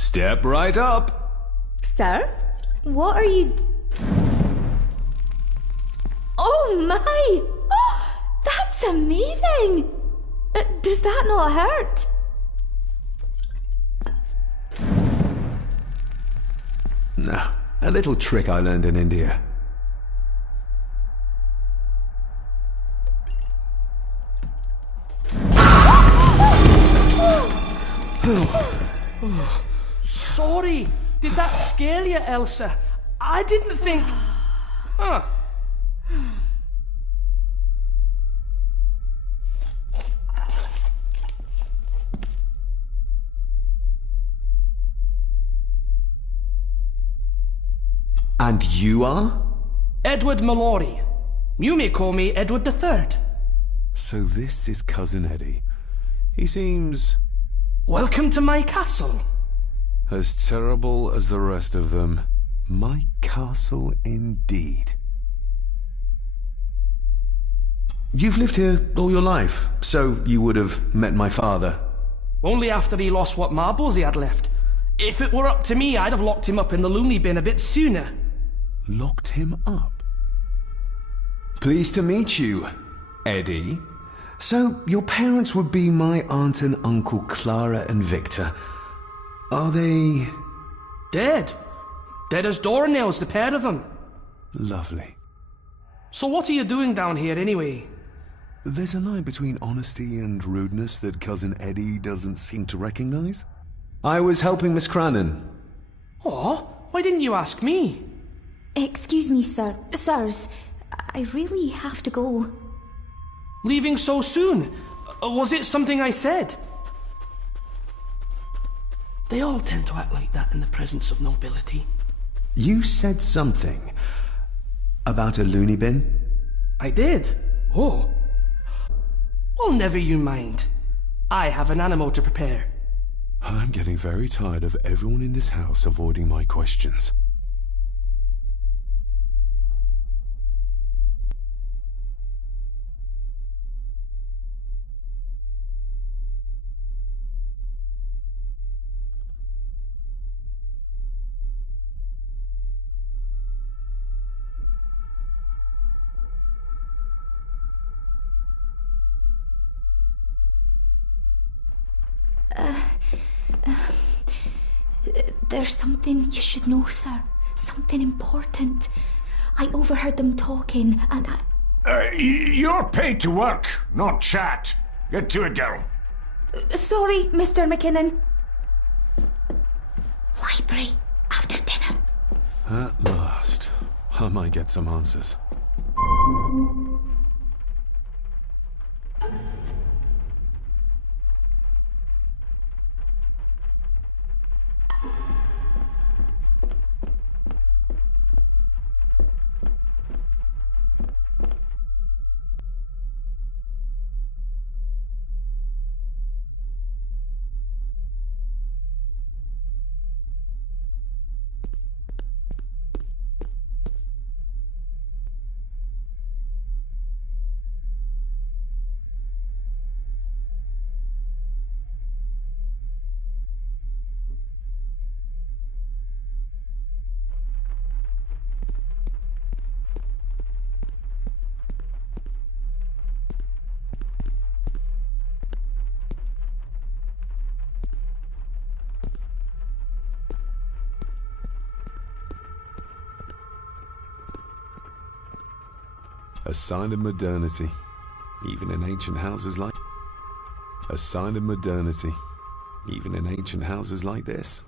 Step right up. Sir? What are you... Oh my! Oh, that's amazing! Does that not hurt? No, a little trick I learned in India. Sorry. Did that scare you, Elsa? I didn't think... Huh. And you are? Edward Mallory. You may call me Edward III. So this is Cousin Eddie. He seems... Welcome to my castle. as terrible as the rest of them. My castle indeed. You've lived here all your life, so you would have met my father. Only after he lost what marbles he had left. If it were up to me, I'd have locked him up in the loony bin a bit sooner. Locked him up? Pleased to meet you, Eddie. So, your parents would be my aunt and uncle Clara and Victor. Are they... Dead. Dead as doornails, the pair of them. Lovely. So what are you doing down here anyway? There's a line between honesty and rudeness that Cousin Eddie doesn't seem to recognize. I was helping Miss Crannan. Oh, why didn't you ask me? Excuse me, sir. Sirs, I really have to go. Leaving so soon? Was it something I said? They all tend to act like that in the presence of nobility. You said something about a loony bin? I did? Oh. Well, never you mind. I have an animal to prepare. I'm getting very tired of everyone in this house avoiding my questions. There's something you should know, sir. Something important. I overheard them talking, and You're paid to work, not chat. Get to it, girl. Sorry, Mr. McKinnon. Library, after dinner. At last. I might get some answers. A sign of modernity, even in ancient houses like... A sign of modernity, even in ancient houses like this.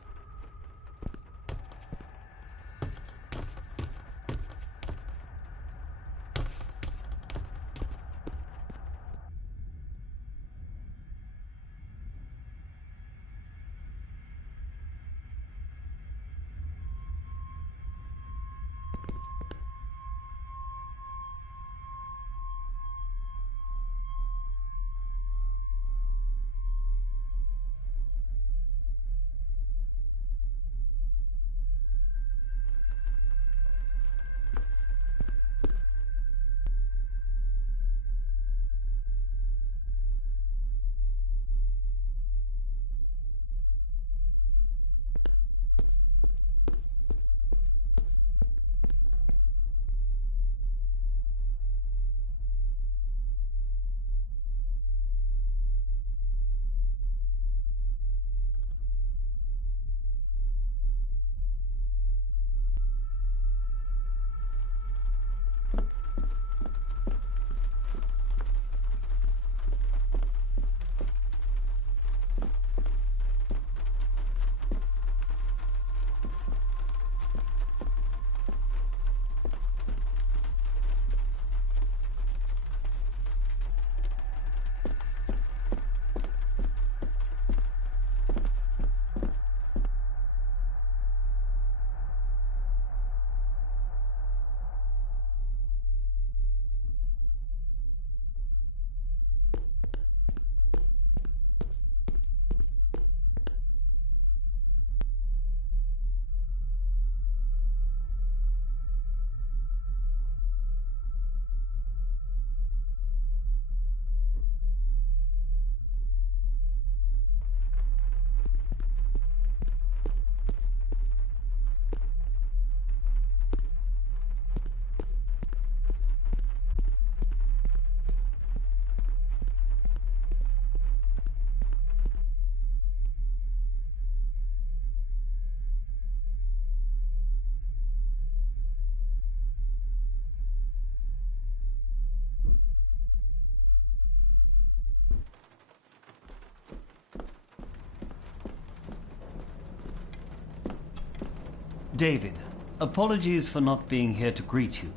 David, apologies for not being here to greet you.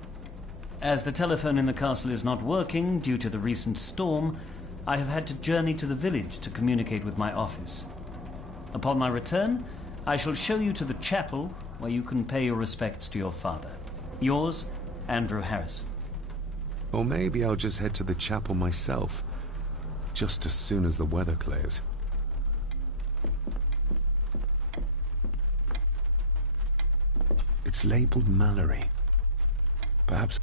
As the telephone in the castle is not working due to the recent storm, I have had to journey to the village to communicate with my office. Upon my return, I shall show you to the chapel where you can pay your respects to your father. Yours, Andrew Harrison. Or maybe I'll just head to the chapel myself, just as soon as the weather clears. It's labeled Mallory. Perhaps...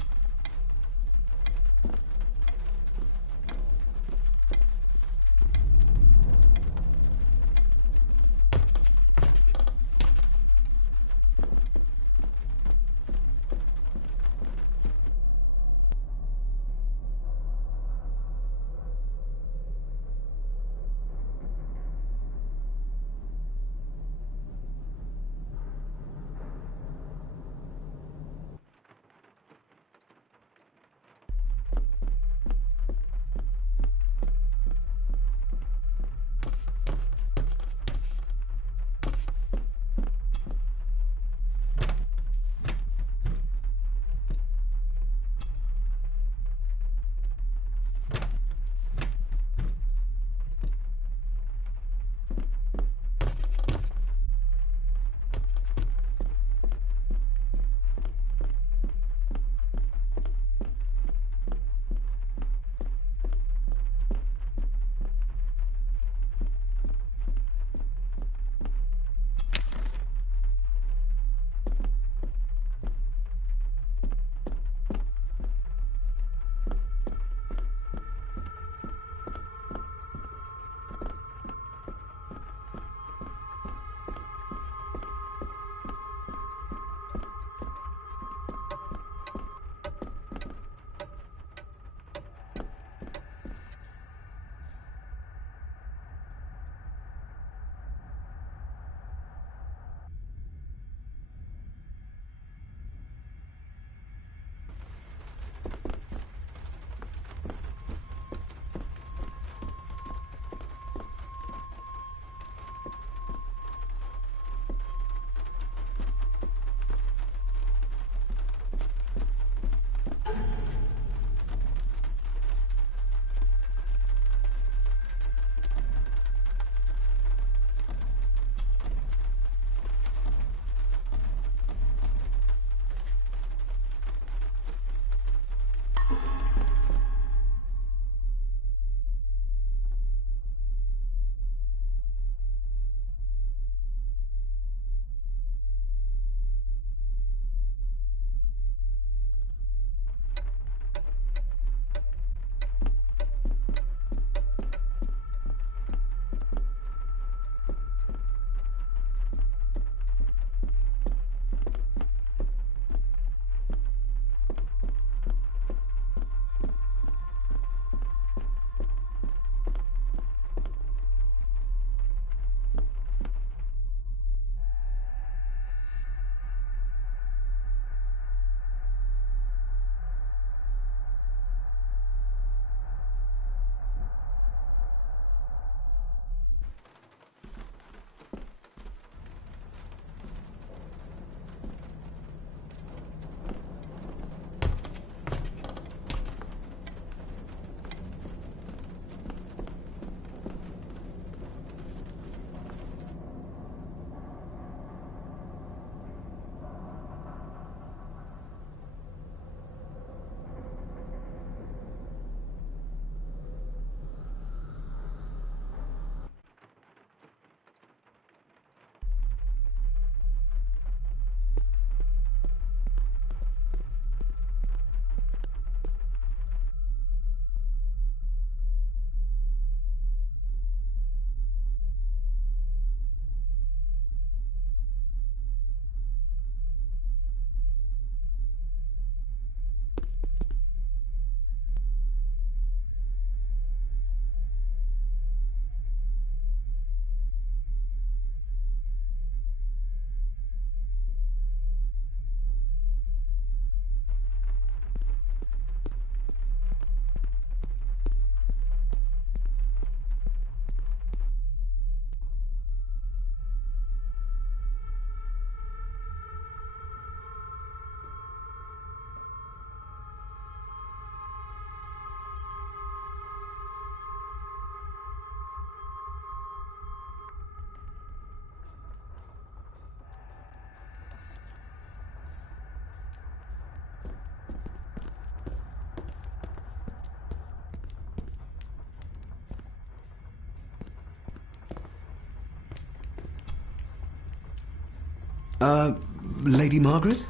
Lady Margaret?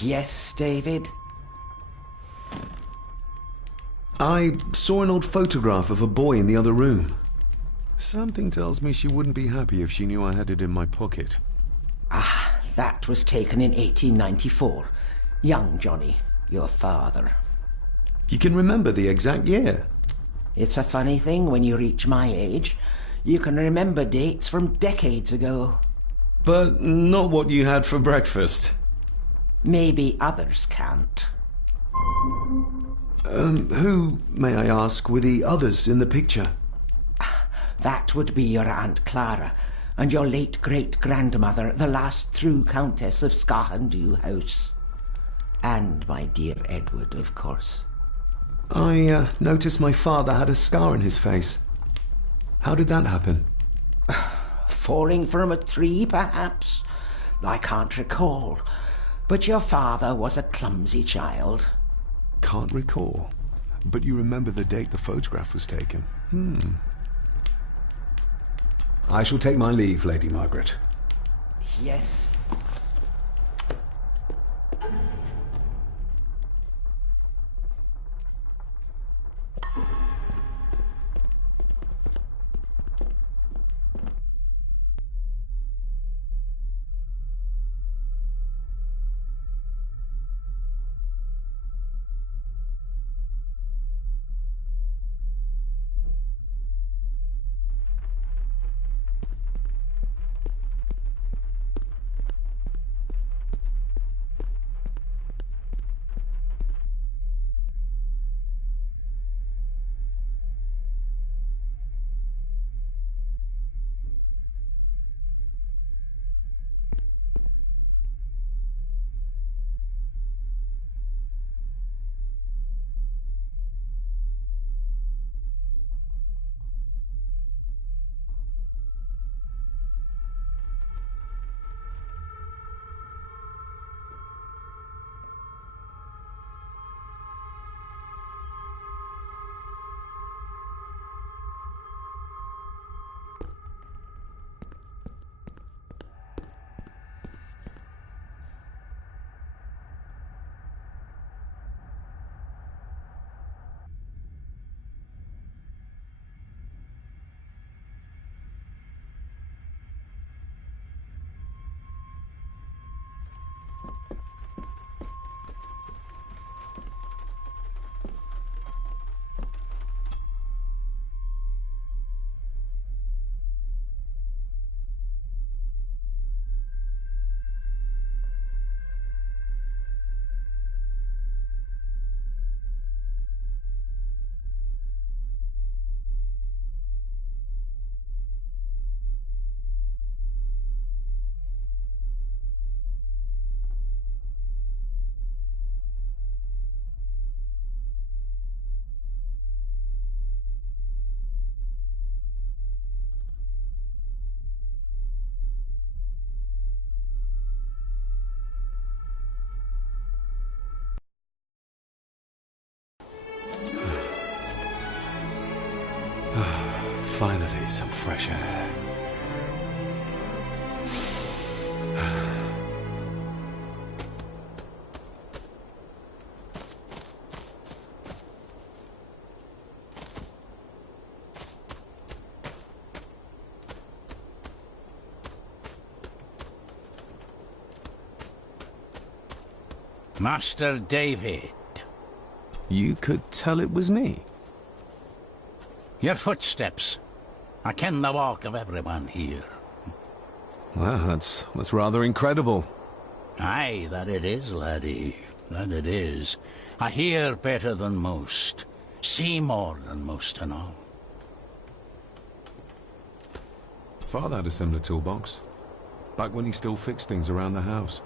Yes, David? I saw an old photograph of a boy in the other room. Something tells me she wouldn't be happy if she knew I had it in my pocket. Ah, that was taken in 1894. Young Johnny, your father. You can remember the exact year? It's a funny thing when you reach my age. You can remember dates from decades ago. But not what you had for breakfast. Maybe others can't. Who, may I ask, were the others in the picture? That would be your Aunt Clara and your late great-grandmother, the last true Countess of Scahandew House. And my dear Edward, of course. I noticed my father had a scar on his face. How did that happen? Falling from a tree, perhaps? I can't recall. But your father was a clumsy child. Can't recall. But you remember the date the photograph was taken? I shall take my leave, Lady Margaret. Yes. Finally, some fresh air. Master David. You could tell it was me. Your footsteps. I ken the walk of everyone here. Well, that's rather incredible. Aye, that it is, laddie. That it is. I hear better than most. See more than most and all. Father had a similar toolbox. Back when he still fixed things around the house.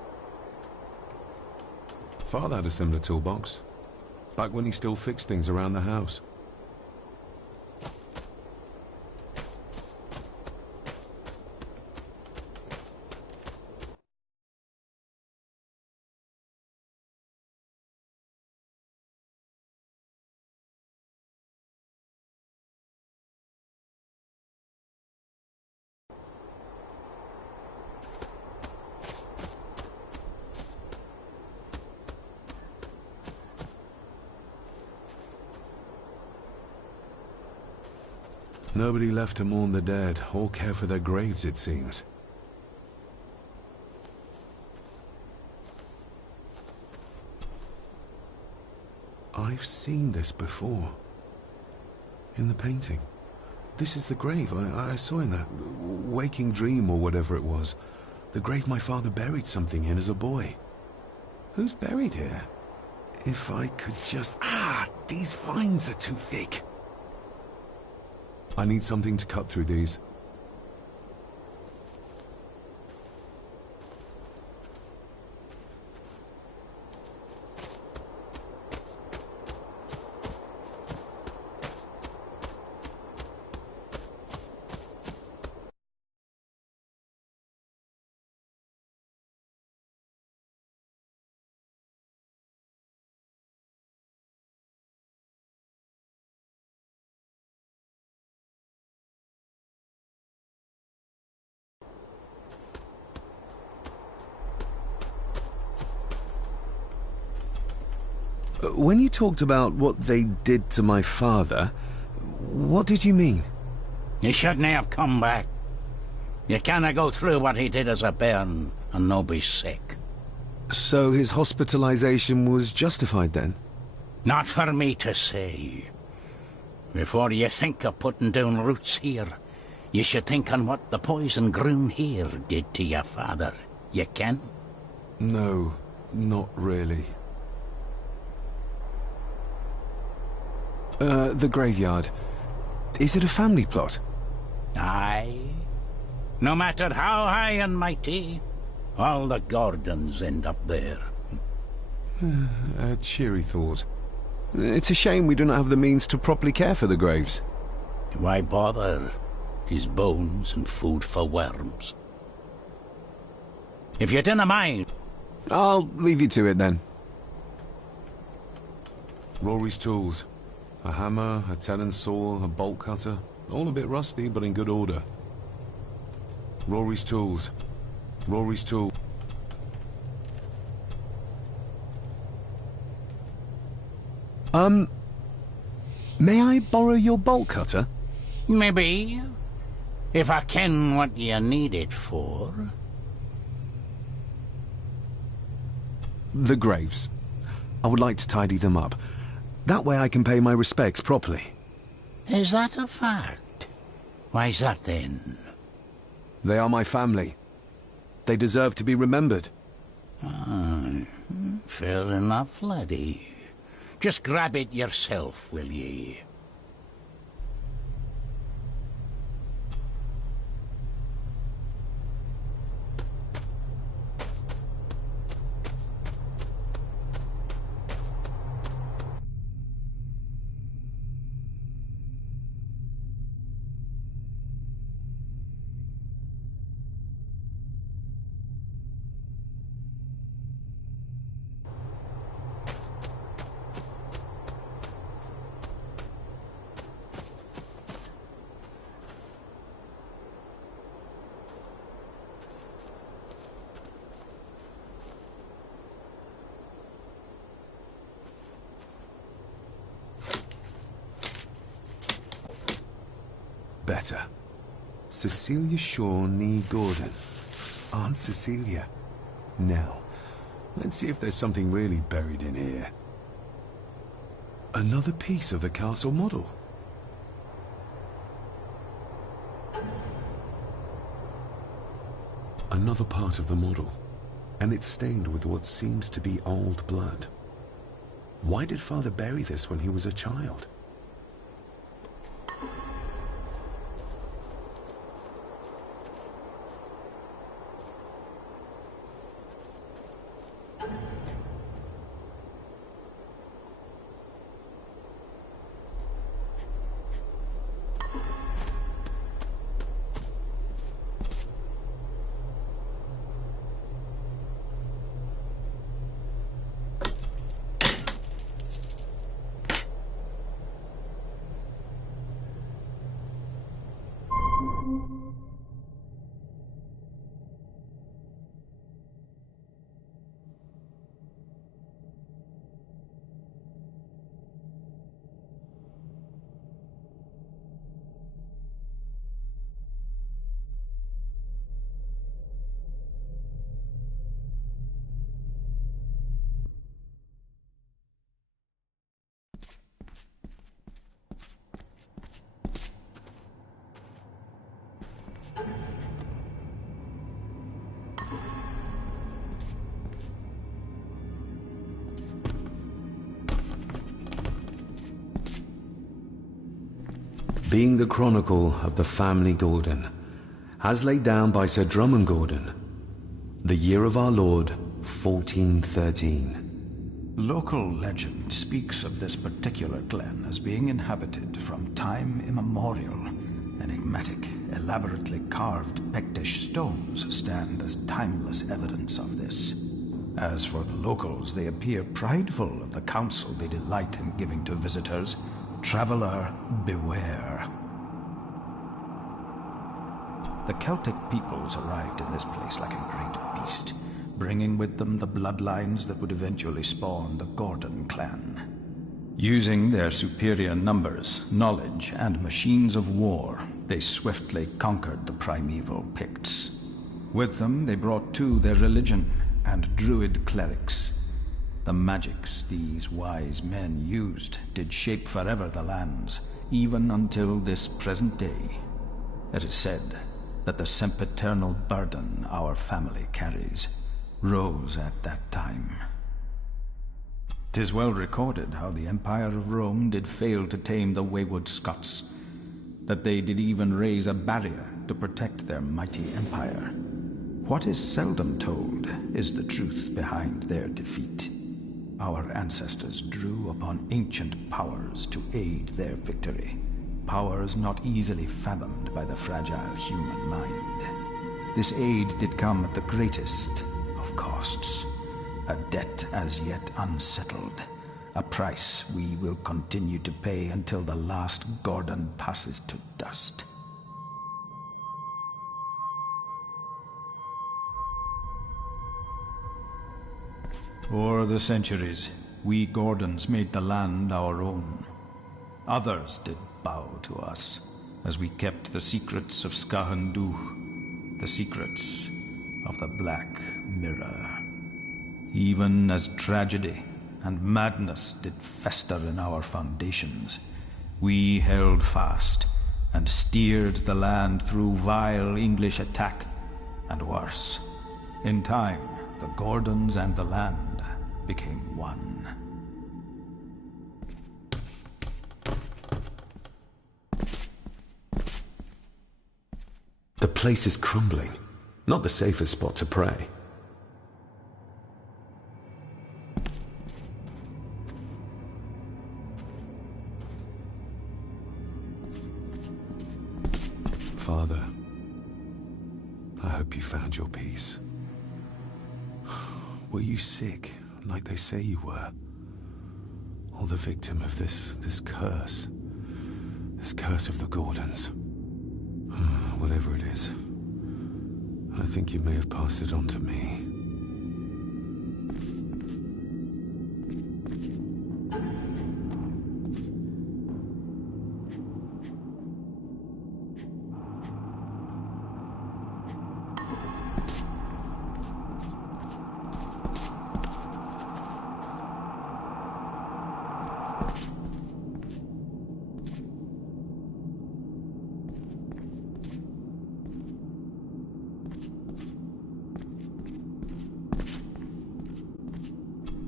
Father had a similar toolbox. Back when he still fixed things around the house. Nobody left to mourn the dead, or care for their graves, it seems. I've seen this before. In the painting. This is the grave I saw in that waking dream or whatever it was. The grave my father buried something in as a boy. Who's buried here? If I could just... these vines are too thick. I need something to cut through these. When you talked about what they did to my father, what did you mean? You shouldn't have come back. You canna go through what he did as a bairn and no be sick. So his hospitalization was justified then? Not for me to say. Before you think of putting down roots here, you should think on what the poison grown here did to your father. You can? No, not really. The graveyard. Is it a family plot? Aye. No matter how high and mighty, all the Gordons end up there. A cheery thought. It's a shame we do not have the means to properly care for the graves. Why bother? His bones and food for worms. If you didn't mind... I'll leave you to it then. Rory's tools. A hammer, a tenon saw, a bolt cutter. All a bit rusty, but in good order. Rory's tools. Rory's tool. May I borrow your bolt cutter? Maybe. If I ken what you need it for. The graves. I would like to tidy them up. That way I can pay my respects properly. Is that a fact? Why's that then? They are my family. They deserve to be remembered. Fair enough, laddie. Just grab it yourself, will ye? Better. Cecilia Shaw nee Gordon. Aunt Cecilia. Now, let's see if there's something really buried in here. Another piece of the castle model. Another part of the model. And it's stained with what seems to be old blood. Why did Father bury this when he was a child? being the chronicle of the family Gordon, as laid down by Sir Drummond Gordon, the year of our Lord, 1413. Local legend speaks of this particular glen as being inhabited from time immemorial. Enigmatic, elaborately carved Pictish stones stand as timeless evidence of this. As for the locals, they appear prideful of the counsel they delight in giving to visitors. Traveler, beware. The Celtic peoples arrived in this place like a great beast, bringing with them the bloodlines that would eventually spawn the Gordon clan. Using their superior numbers, knowledge, and machines of war, they swiftly conquered the primeval Picts. With them, they brought too their religion and druid clerics. The magics these wise men used did shape forever the lands, even until this present day. It is said that the sempiternal burden our family carries rose at that time. 'Tis well recorded how the Empire of Rome did fail to tame the wayward Scots, that they did even raise a barrier to protect their mighty empire. What is seldom told is the truth behind their defeat. Our ancestors drew upon ancient powers to aid their victory, powers not easily fathomed by the fragile human mind. This aid did come at the greatest of costs. A debt as yet unsettled. A price we will continue to pay until the last Gordon passes to dust. O'er the centuries, we Gordons made the land our own. Others did bow to us, as we kept the secrets of Scahan Dubh, the secrets of the Black Mirror. Even as tragedy and madness did fester in our foundations, we held fast and steered the land through vile English attack and worse. In time, the Gordons and the land became one. The place is crumbling. Not the safest spot to pray. Father, I hope you found your peace. Were you sick, like they say you were? Or the victim of this curse? This curse of the Gordons? Whatever it is, I think you may have passed it on to me.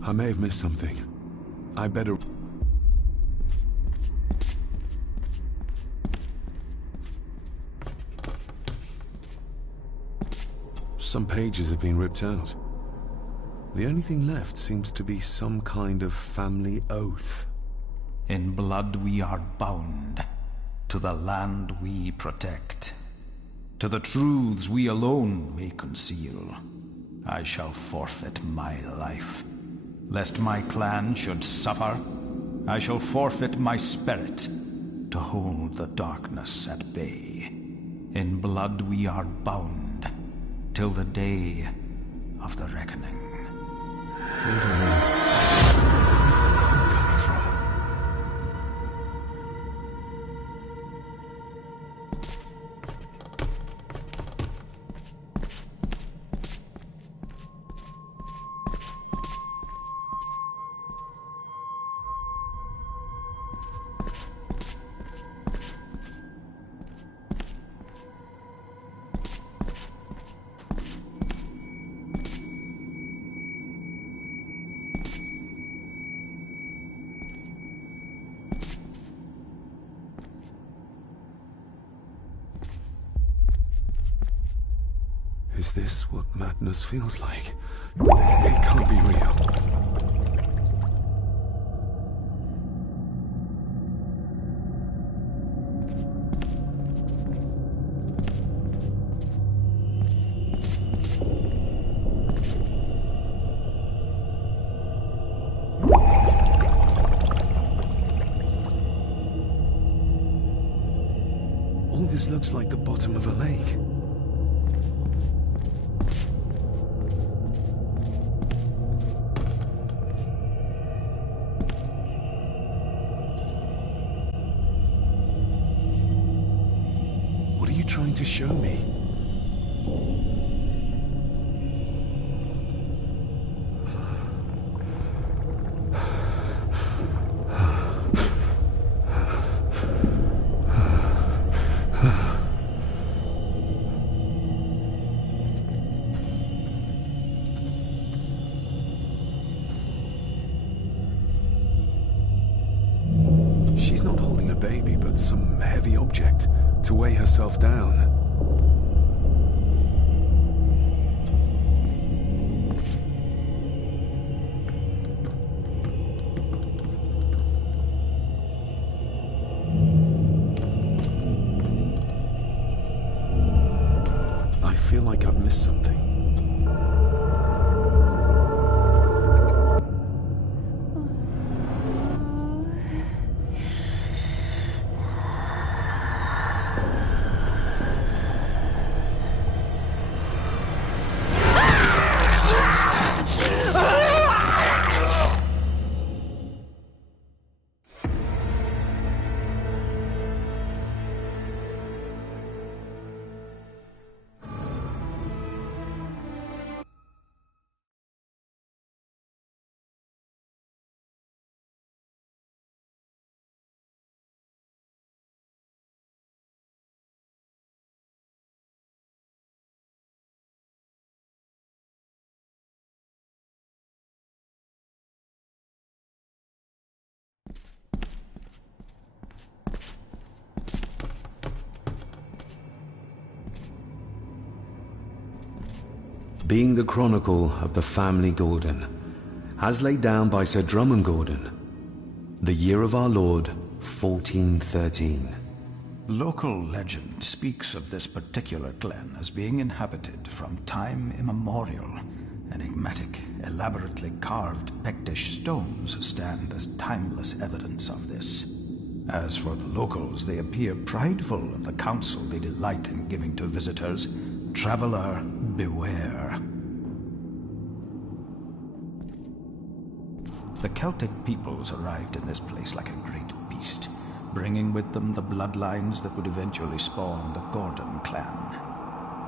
I may have missed something. I better... Some pages have been ripped out. The only thing left seems to be some kind of family oath. In blood we are bound to the land we protect, to the truths we alone may conceal. I shall forfeit my life. Lest my clan should suffer, I shall forfeit my spirit to hold the darkness at bay. In blood we are bound till the day of the reckoning. Where's that call coming from? Is this what madness feels like? It can't be real. All this looks like the bottom of a lake. What are you trying to show me? She's not holding a baby, but some heavy object to weigh herself down. I feel like I've missed something. Being the chronicle of the family Gordon, as laid down by Sir Drummond Gordon, the year of our Lord, 1413. Local legend speaks of this particular glen as being inhabited from time immemorial. Enigmatic, elaborately carved Pictish stones stand as timeless evidence of this. As for the locals, they appear prideful of the counsel they delight in giving to visitors. Traveler, beware. The Celtic peoples arrived in this place like a great beast, bringing with them the bloodlines that would eventually spawn the Gordon clan.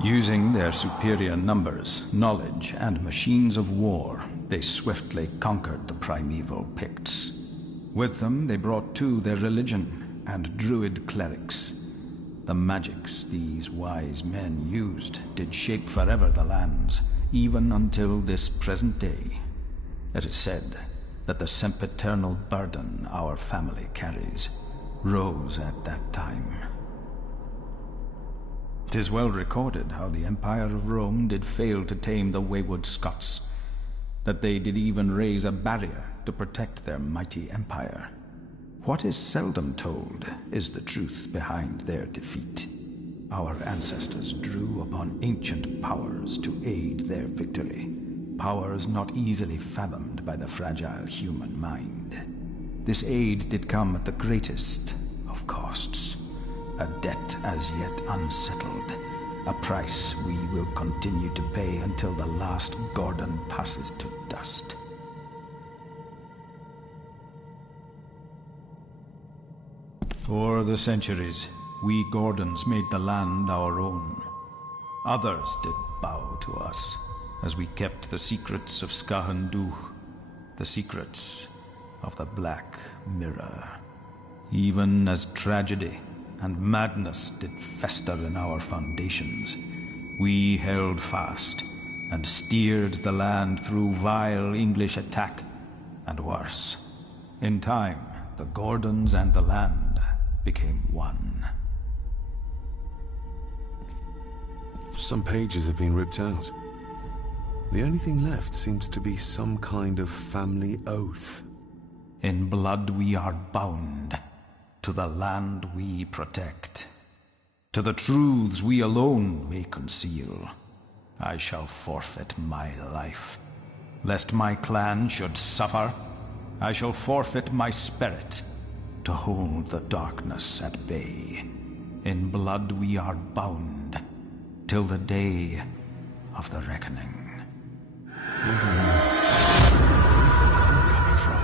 Using their superior numbers, knowledge, and machines of war, they swiftly conquered the primeval Picts. With them, they brought too their religion and druid clerics. The magics these wise men used did shape forever the lands, even until this present day. It is said that the sempiternal burden our family carries rose at that time. 'Tis well recorded how the Empire of Rome did fail to tame the wayward Scots, that they did even raise a barrier to protect their mighty empire. What is seldom told is the truth behind their defeat. Our ancestors drew upon ancient powers to aid their victory, powers not easily fathomed by the fragile human mind. This aid did come at the greatest of costs, a debt as yet unsettled, a price we will continue to pay until the last Gordon passes to dust. For the centuries, we Gordons made the land our own. Others did bow to us, as we kept the secrets of Scahan Dubh, the secrets of the Black Mirror. Even as tragedy and madness did fester in our foundations, we held fast and steered the land through vile English attack and worse. In time, the Gordons and the land became one. Some pages have been ripped out. The only thing left seems to be some kind of family oath. In blood we are bound to the land we protect. To the truths we alone may conceal. I shall forfeit my life. Lest my clan should suffer, I shall forfeit my spirit to hold the darkness at bay. In blood we are bound till the day of the reckoning. Where's the cold coming from?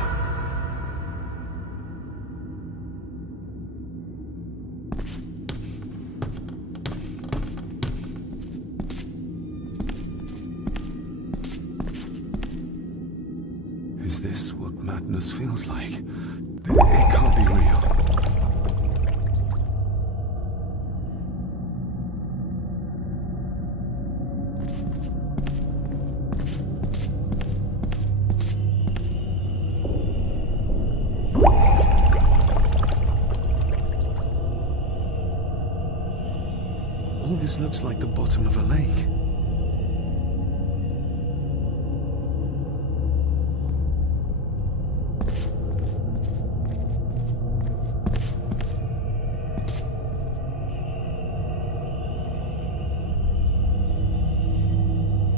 Is this what madness feels like? It can't be real. All this looks like the bottom of a lake.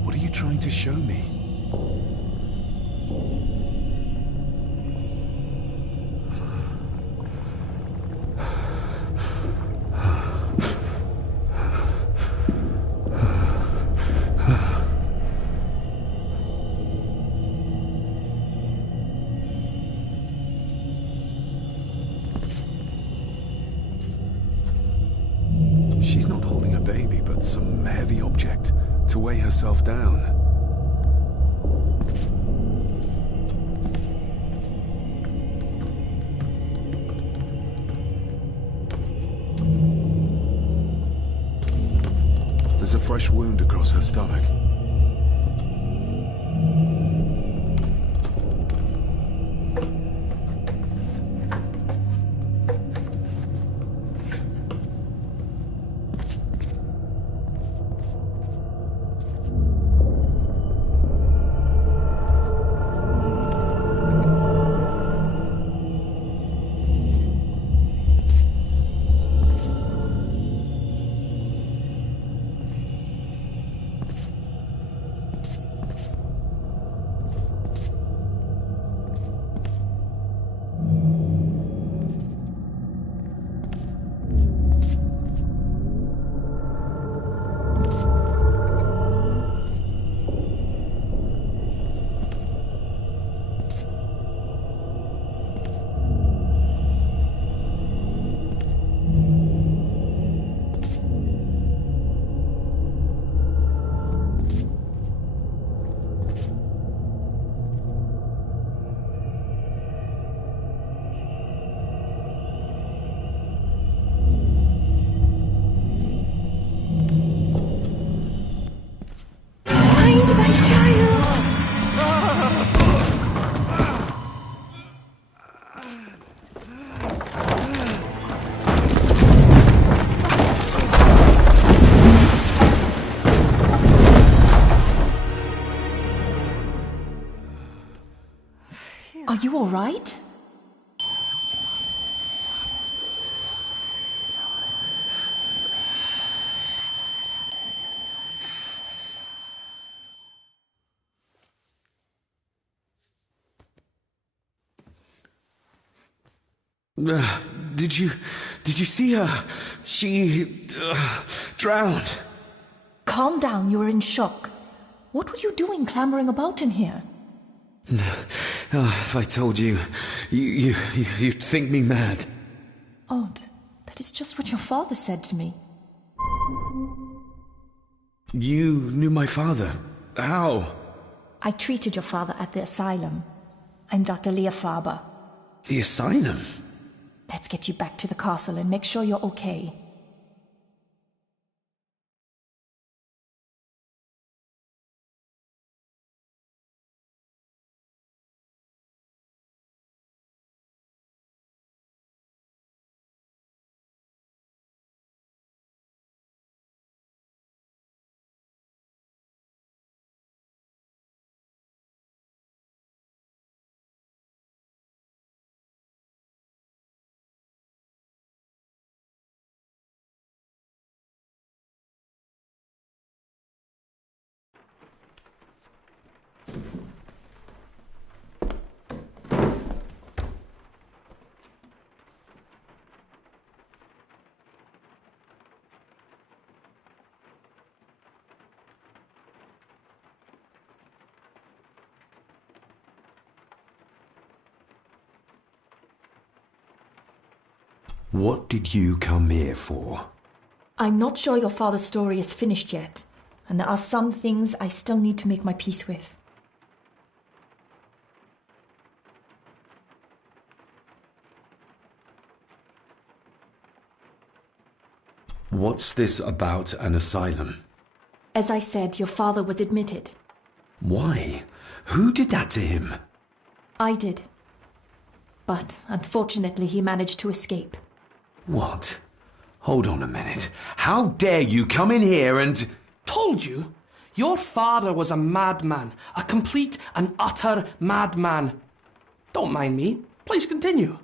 What are you trying to show me? She's not holding a baby, but some heavy object to weigh herself down. There's a fresh wound across her stomach. Are you all right? Did you see her? She drowned. Calm down, you're in shock. What were you doing clambering about in here? If I told you, you'd think me mad. Odd. That is just what your father said to me. You knew my father. How? I treated your father at the asylum. I'm Dr. Leah Faber. The asylum? Let's get you back to the castle and make sure you're okay. What did you come here for? I'm not sure your father's story is finished yet, and there are some things I still need to make my peace with. What's this about an asylum? As I said, your father was admitted. Why? Who did that to him? I did. But unfortunately, he managed to escape. What? Hold on a minute. How dare you come in here and... Told you? Your father was a madman. A complete and utter madman. Don't mind me. Please continue.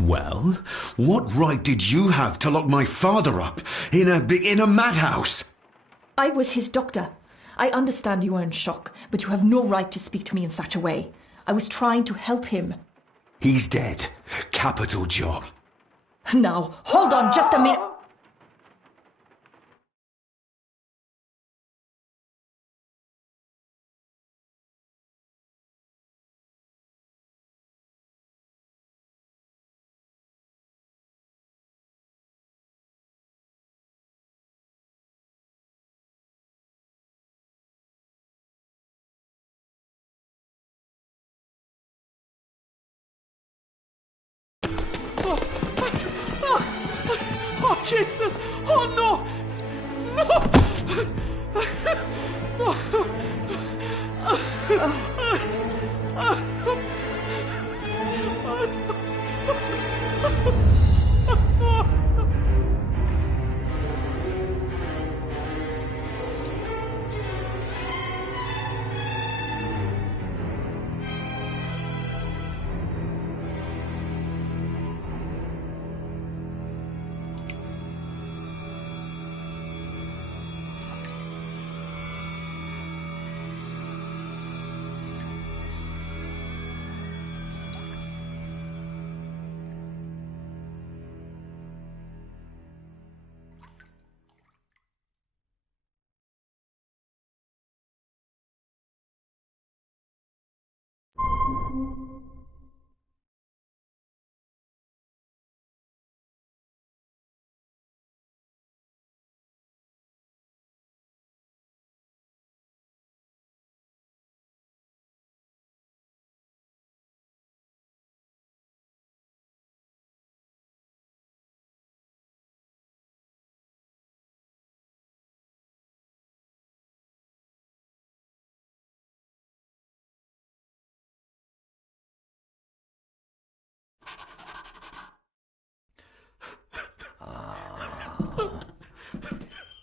Well, what right did you have to lock my father up in a madhouse? I was his doctor. I understand you are in shock, but you have no right to speak to me in such a way. I was trying to help him. He's dead. Capital job. Now, hold on just a minute. Oh, Jesus! Oh, no!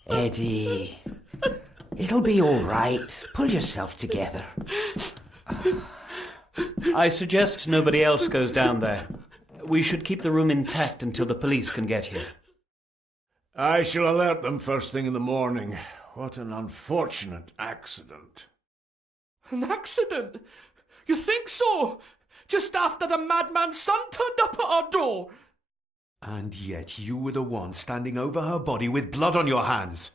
Eddie, it'll be all right. Pull yourself together. I suggest nobody else goes down there. We should keep the room intact until the police can get here. I shall alert them first thing in the morning. What an unfortunate accident. An accident? You think so? Just after the madman's son turned up at our door? And yet you were the one standing over her body with blood on your hands.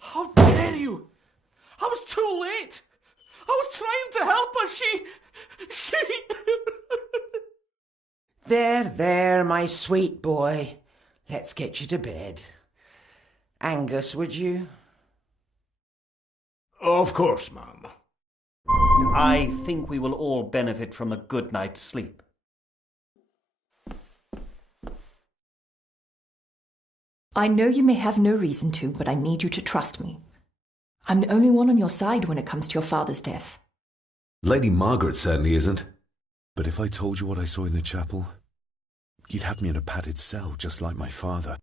How dare you! I was too late! I was trying to help her, she... There, my sweet boy. Let's get you to bed. Angus, would you? Of course, ma'am. I think we will all benefit from a good night's sleep. I know you may have no reason to, but I need you to trust me. I'm the only one on your side when it comes to your father's death. Lady Margaret certainly isn't. But if I told you what I saw in the chapel, you'd have me in a padded cell, just like my father.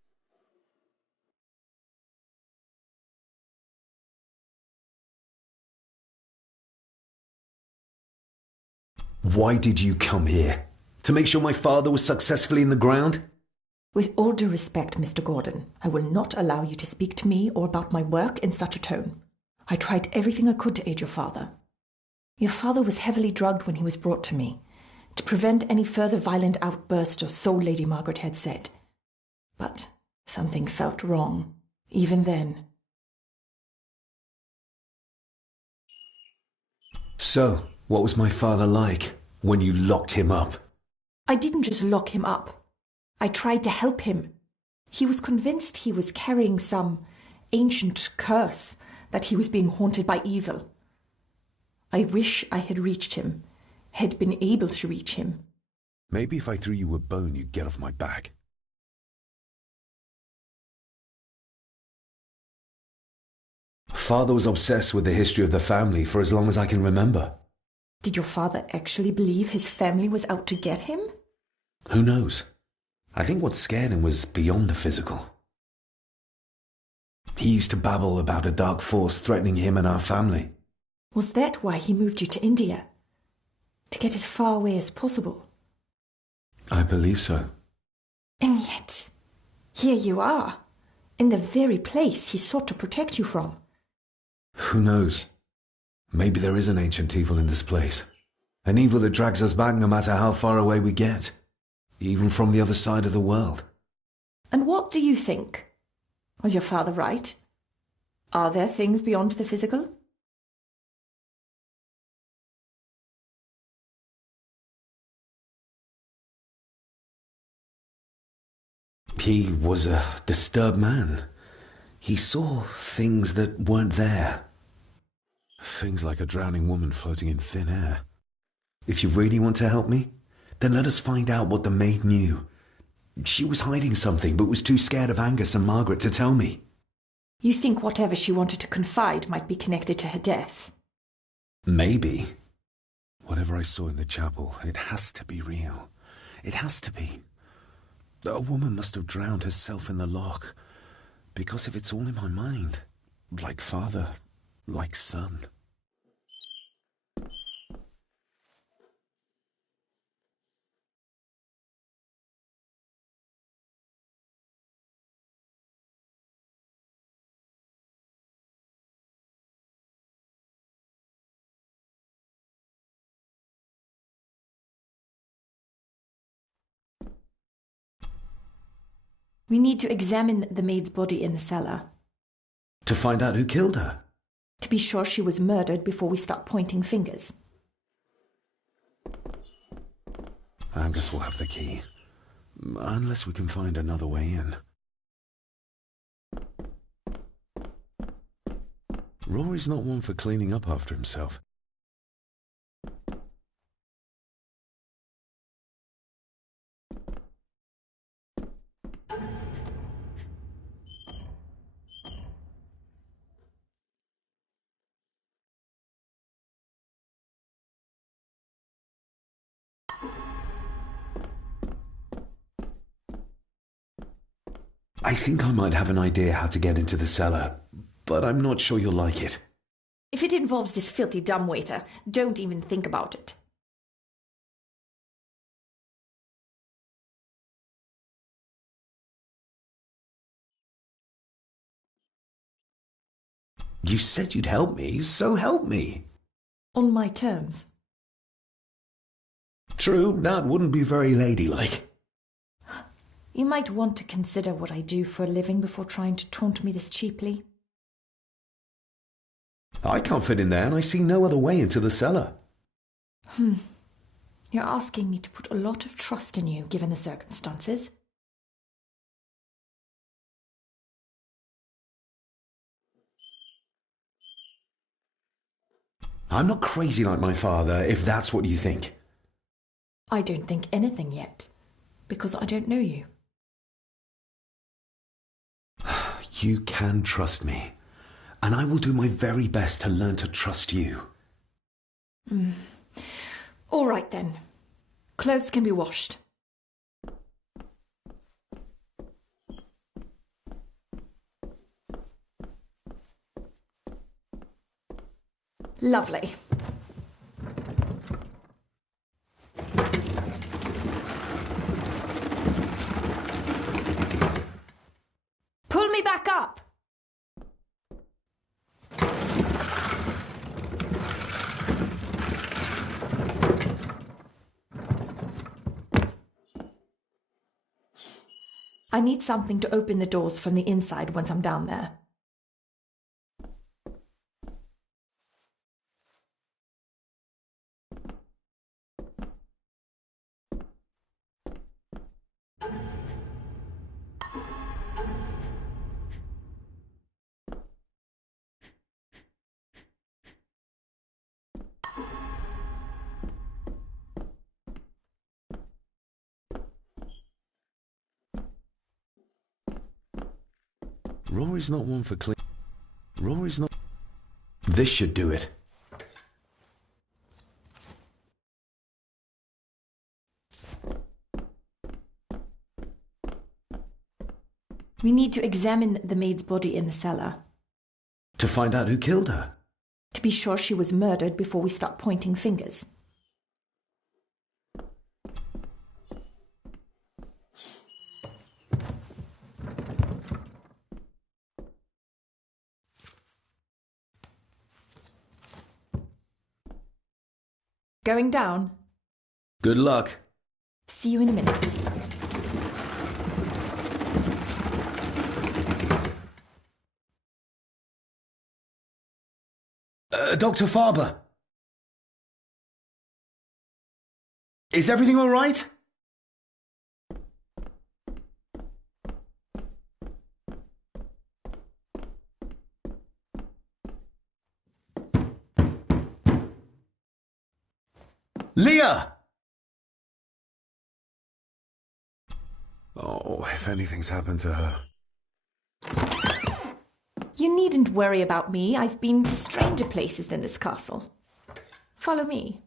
Why did you come here? To make sure my father was successfully in the ground? With all due respect, Mr. Gordon, I will not allow you to speak to me or about my work in such a tone. I tried everything I could to aid your father. Your father was heavily drugged when he was brought to me, to prevent any further violent outburst, or so Lady Margaret had said. But something felt wrong, even then. So, what was my father like when you locked him up? I didn't just lock him up. I tried to help him. He was convinced he was carrying some ancient curse, that he was being haunted by evil. I wish I had reached him, had been able to reach him. Maybe if I threw you a bone, you'd get off my back. Father was obsessed with the history of the family for as long as I can remember. Did your father actually believe his family was out to get him? Who knows? I think what scared him was beyond the physical. He used to babble about a dark force threatening him and our family. Was that why he moved you to India? To get as far away as possible? I believe so. And yet, here you are, in the very place he sought to protect you from. Who knows? Maybe there is an ancient evil in this place. An evil that drags us back no matter how far away we get. Even from the other side of the world. And what do you think? Was your father right? Are there things beyond the physical? He was a disturbed man. He saw things that weren't there. Things like a drowning woman floating in thin air. If you really want to help me, then let us find out what the maid knew. She was hiding something, but was too scared of Angus and Margaret to tell me. You think whatever she wanted to confide might be connected to her death? Maybe. Whatever I saw in the chapel, it has to be real. It has to be. A woman must have drowned herself in the loch. Because if it's all in my mind, like father, like son. We need to examine the maid's body in the cellar. To find out who killed her? To be sure she was murdered before we start pointing fingers. Angus will have the key. Unless we can find another way in. Rory's not one for cleaning up after himself. I think I might have an idea how to get into the cellar, but I'm not sure you'll like it. If it involves this filthy dumbwaiter, don't even think about it. You said you'd help me, so help me. On my terms. True, that wouldn't be very ladylike. You might want to consider what I do for a living before trying to taunt me this cheaply. I can't fit in there, and I see no other way into the cellar. You're asking me to put a lot of trust in you, given the circumstances. I'm not crazy like my father, if that's what you think. I don't think anything yet, because I don't know you. You can trust me, and I will do my very best to learn to trust you. All right then. Clothes can be washed. Lovely. Pull me back up! I need something to open the doors from the inside once I'm down there. Rory's not one for clean. Rory's not... This should do it. We need to examine the maid's body in the cellar. To find out who killed her? To be sure she was murdered before we start pointing fingers. Going down. Good luck. See you in a minute. Dr. Farber. Is everything all right? Leah! Oh, if anything's happened to her. You needn't worry about me. I've been to stranger places than this castle. Follow me.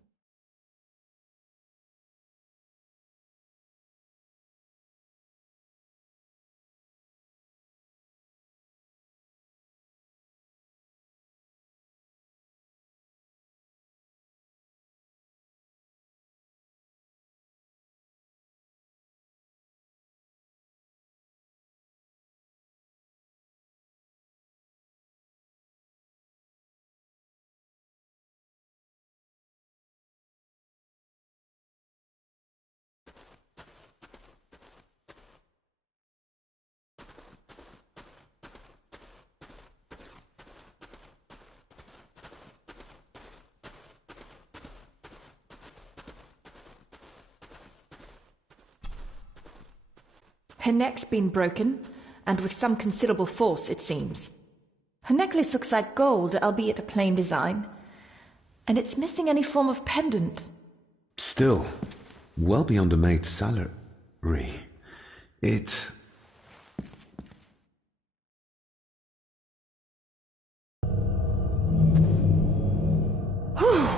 Her neck's been broken, and with some considerable force, it seems. Her necklace looks like gold, albeit a plain design, and it's missing any form of pendant. Still, well beyond a maid's salary. It...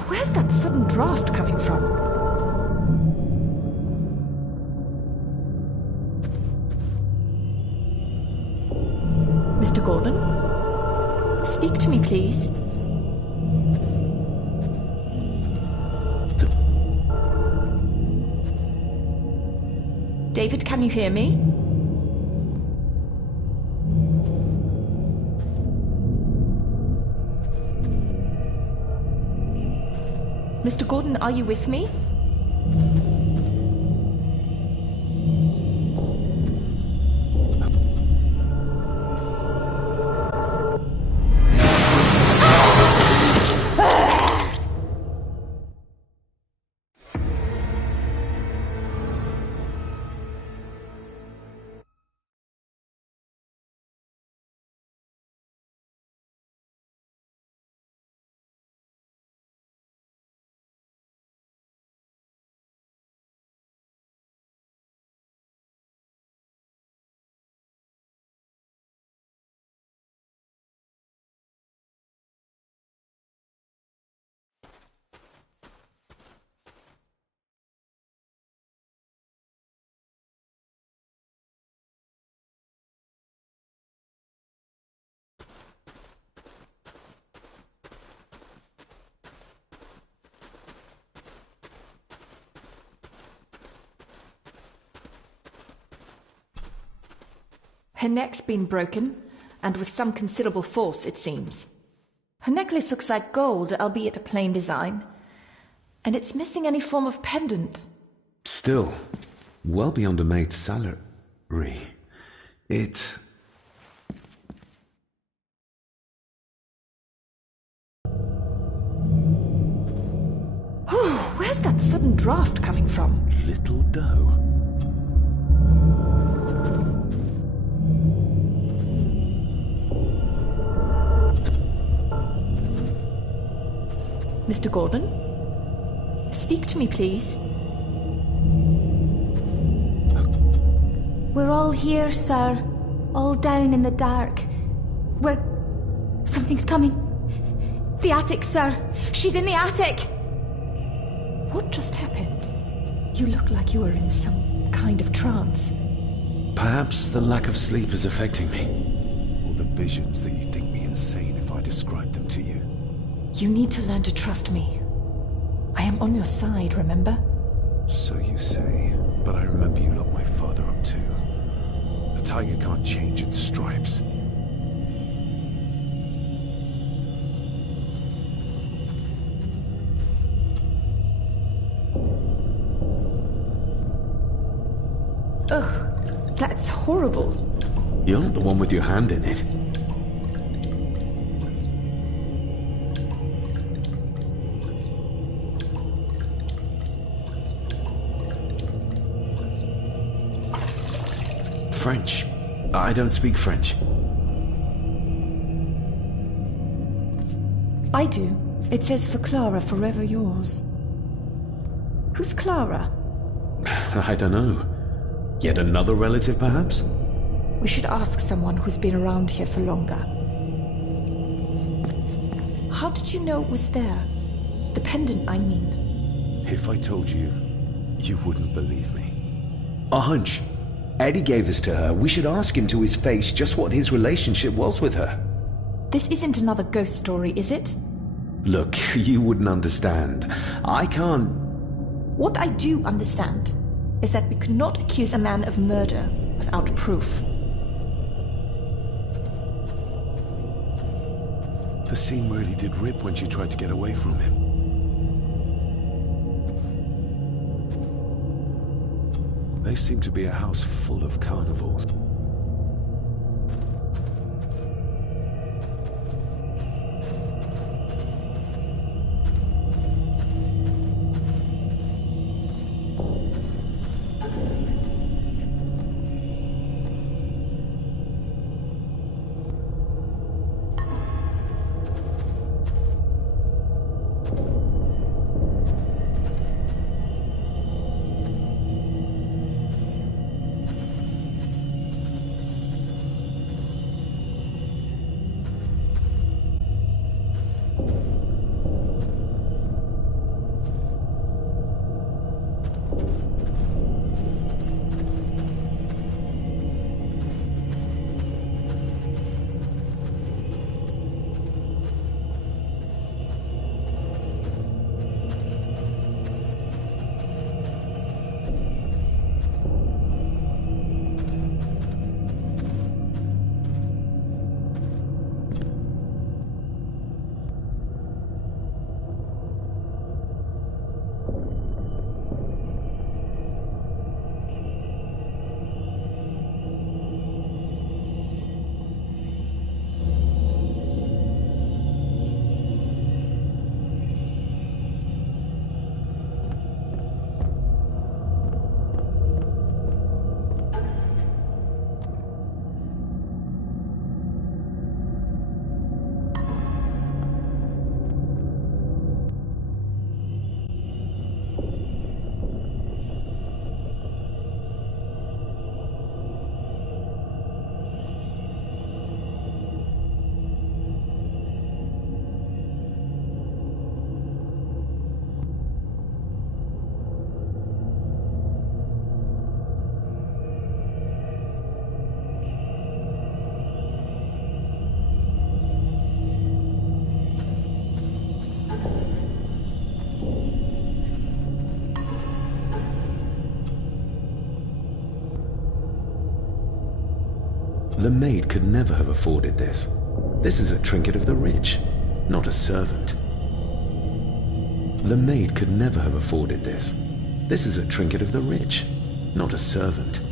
Where's that sudden draft coming from? Mr. Gordon? Speak to me, please. David, can you hear me? Mr. Gordon, are you with me? Her neck's been broken, and with some considerable force, it seems. Her necklace looks like gold, albeit a plain design, and it's missing any form of pendant. Still, well beyond a maid's salary. It... Where's that sudden draft coming from? Little dough. Mr. Gordon? Speak to me, please. We're all here, sir. All down in the dark. Where... Something's coming. The attic, sir. She's in the attic. What just happened? You look like you were in some kind of trance. Perhaps the lack of sleep is affecting me. Or the visions that you'd think me insane if I described them to you. You need to learn to trust me. I am on your side, remember? So you say, but I remember you locked my father up too. A tiger can't change its stripes. Ugh, that's horrible. You're the one with your hand in it. French. I don't speak French. I do. It says for Clara, forever yours. Who's Clara? I don't know. Yet another relative, perhaps? We should ask someone who's been around here for longer. How did you know it was there? The pendant, I mean. If I told you, you wouldn't believe me. A hunch. Eddie gave this to her. We should ask him to his face just what his relationship was with her. This isn't another ghost story, is it? Look, you wouldn't understand. I can't... What I do understand is that we could not accuse a man of murder without proof. The scene really did rip when she tried to get away from him. They seem to be a house full of carnivores. The maid could never have afforded this. This is a trinket of the rich, not a servant. The maid could never have afforded this. This is a trinket of the rich, not a servant.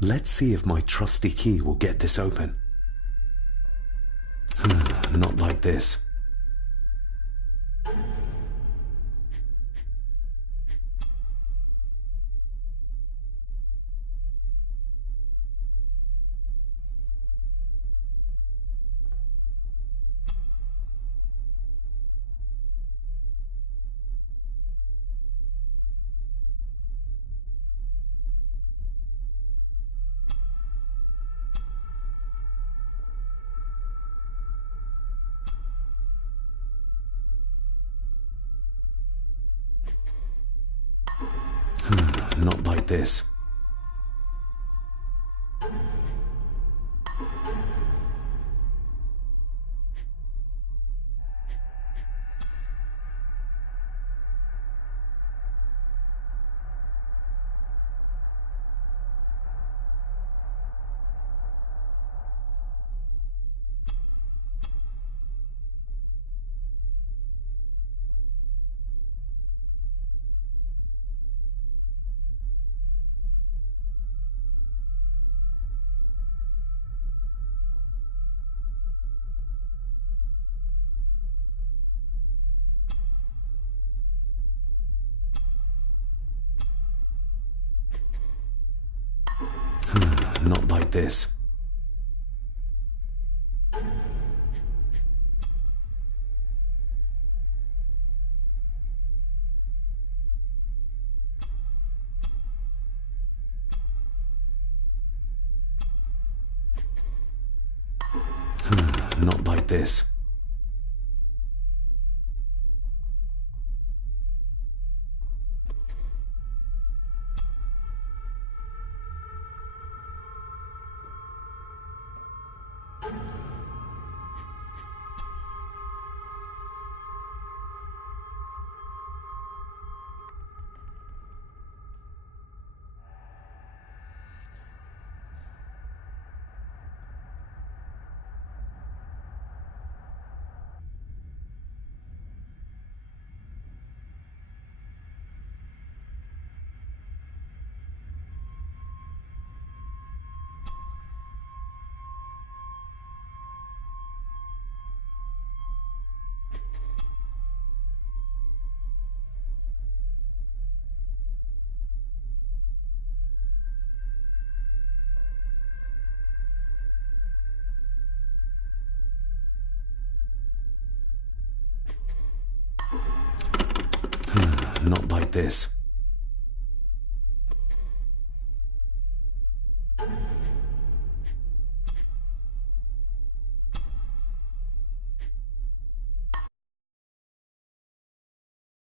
Let's see if my trusty key will get this open. Not like this. Not like this. Not like this. Not like this. Not like this.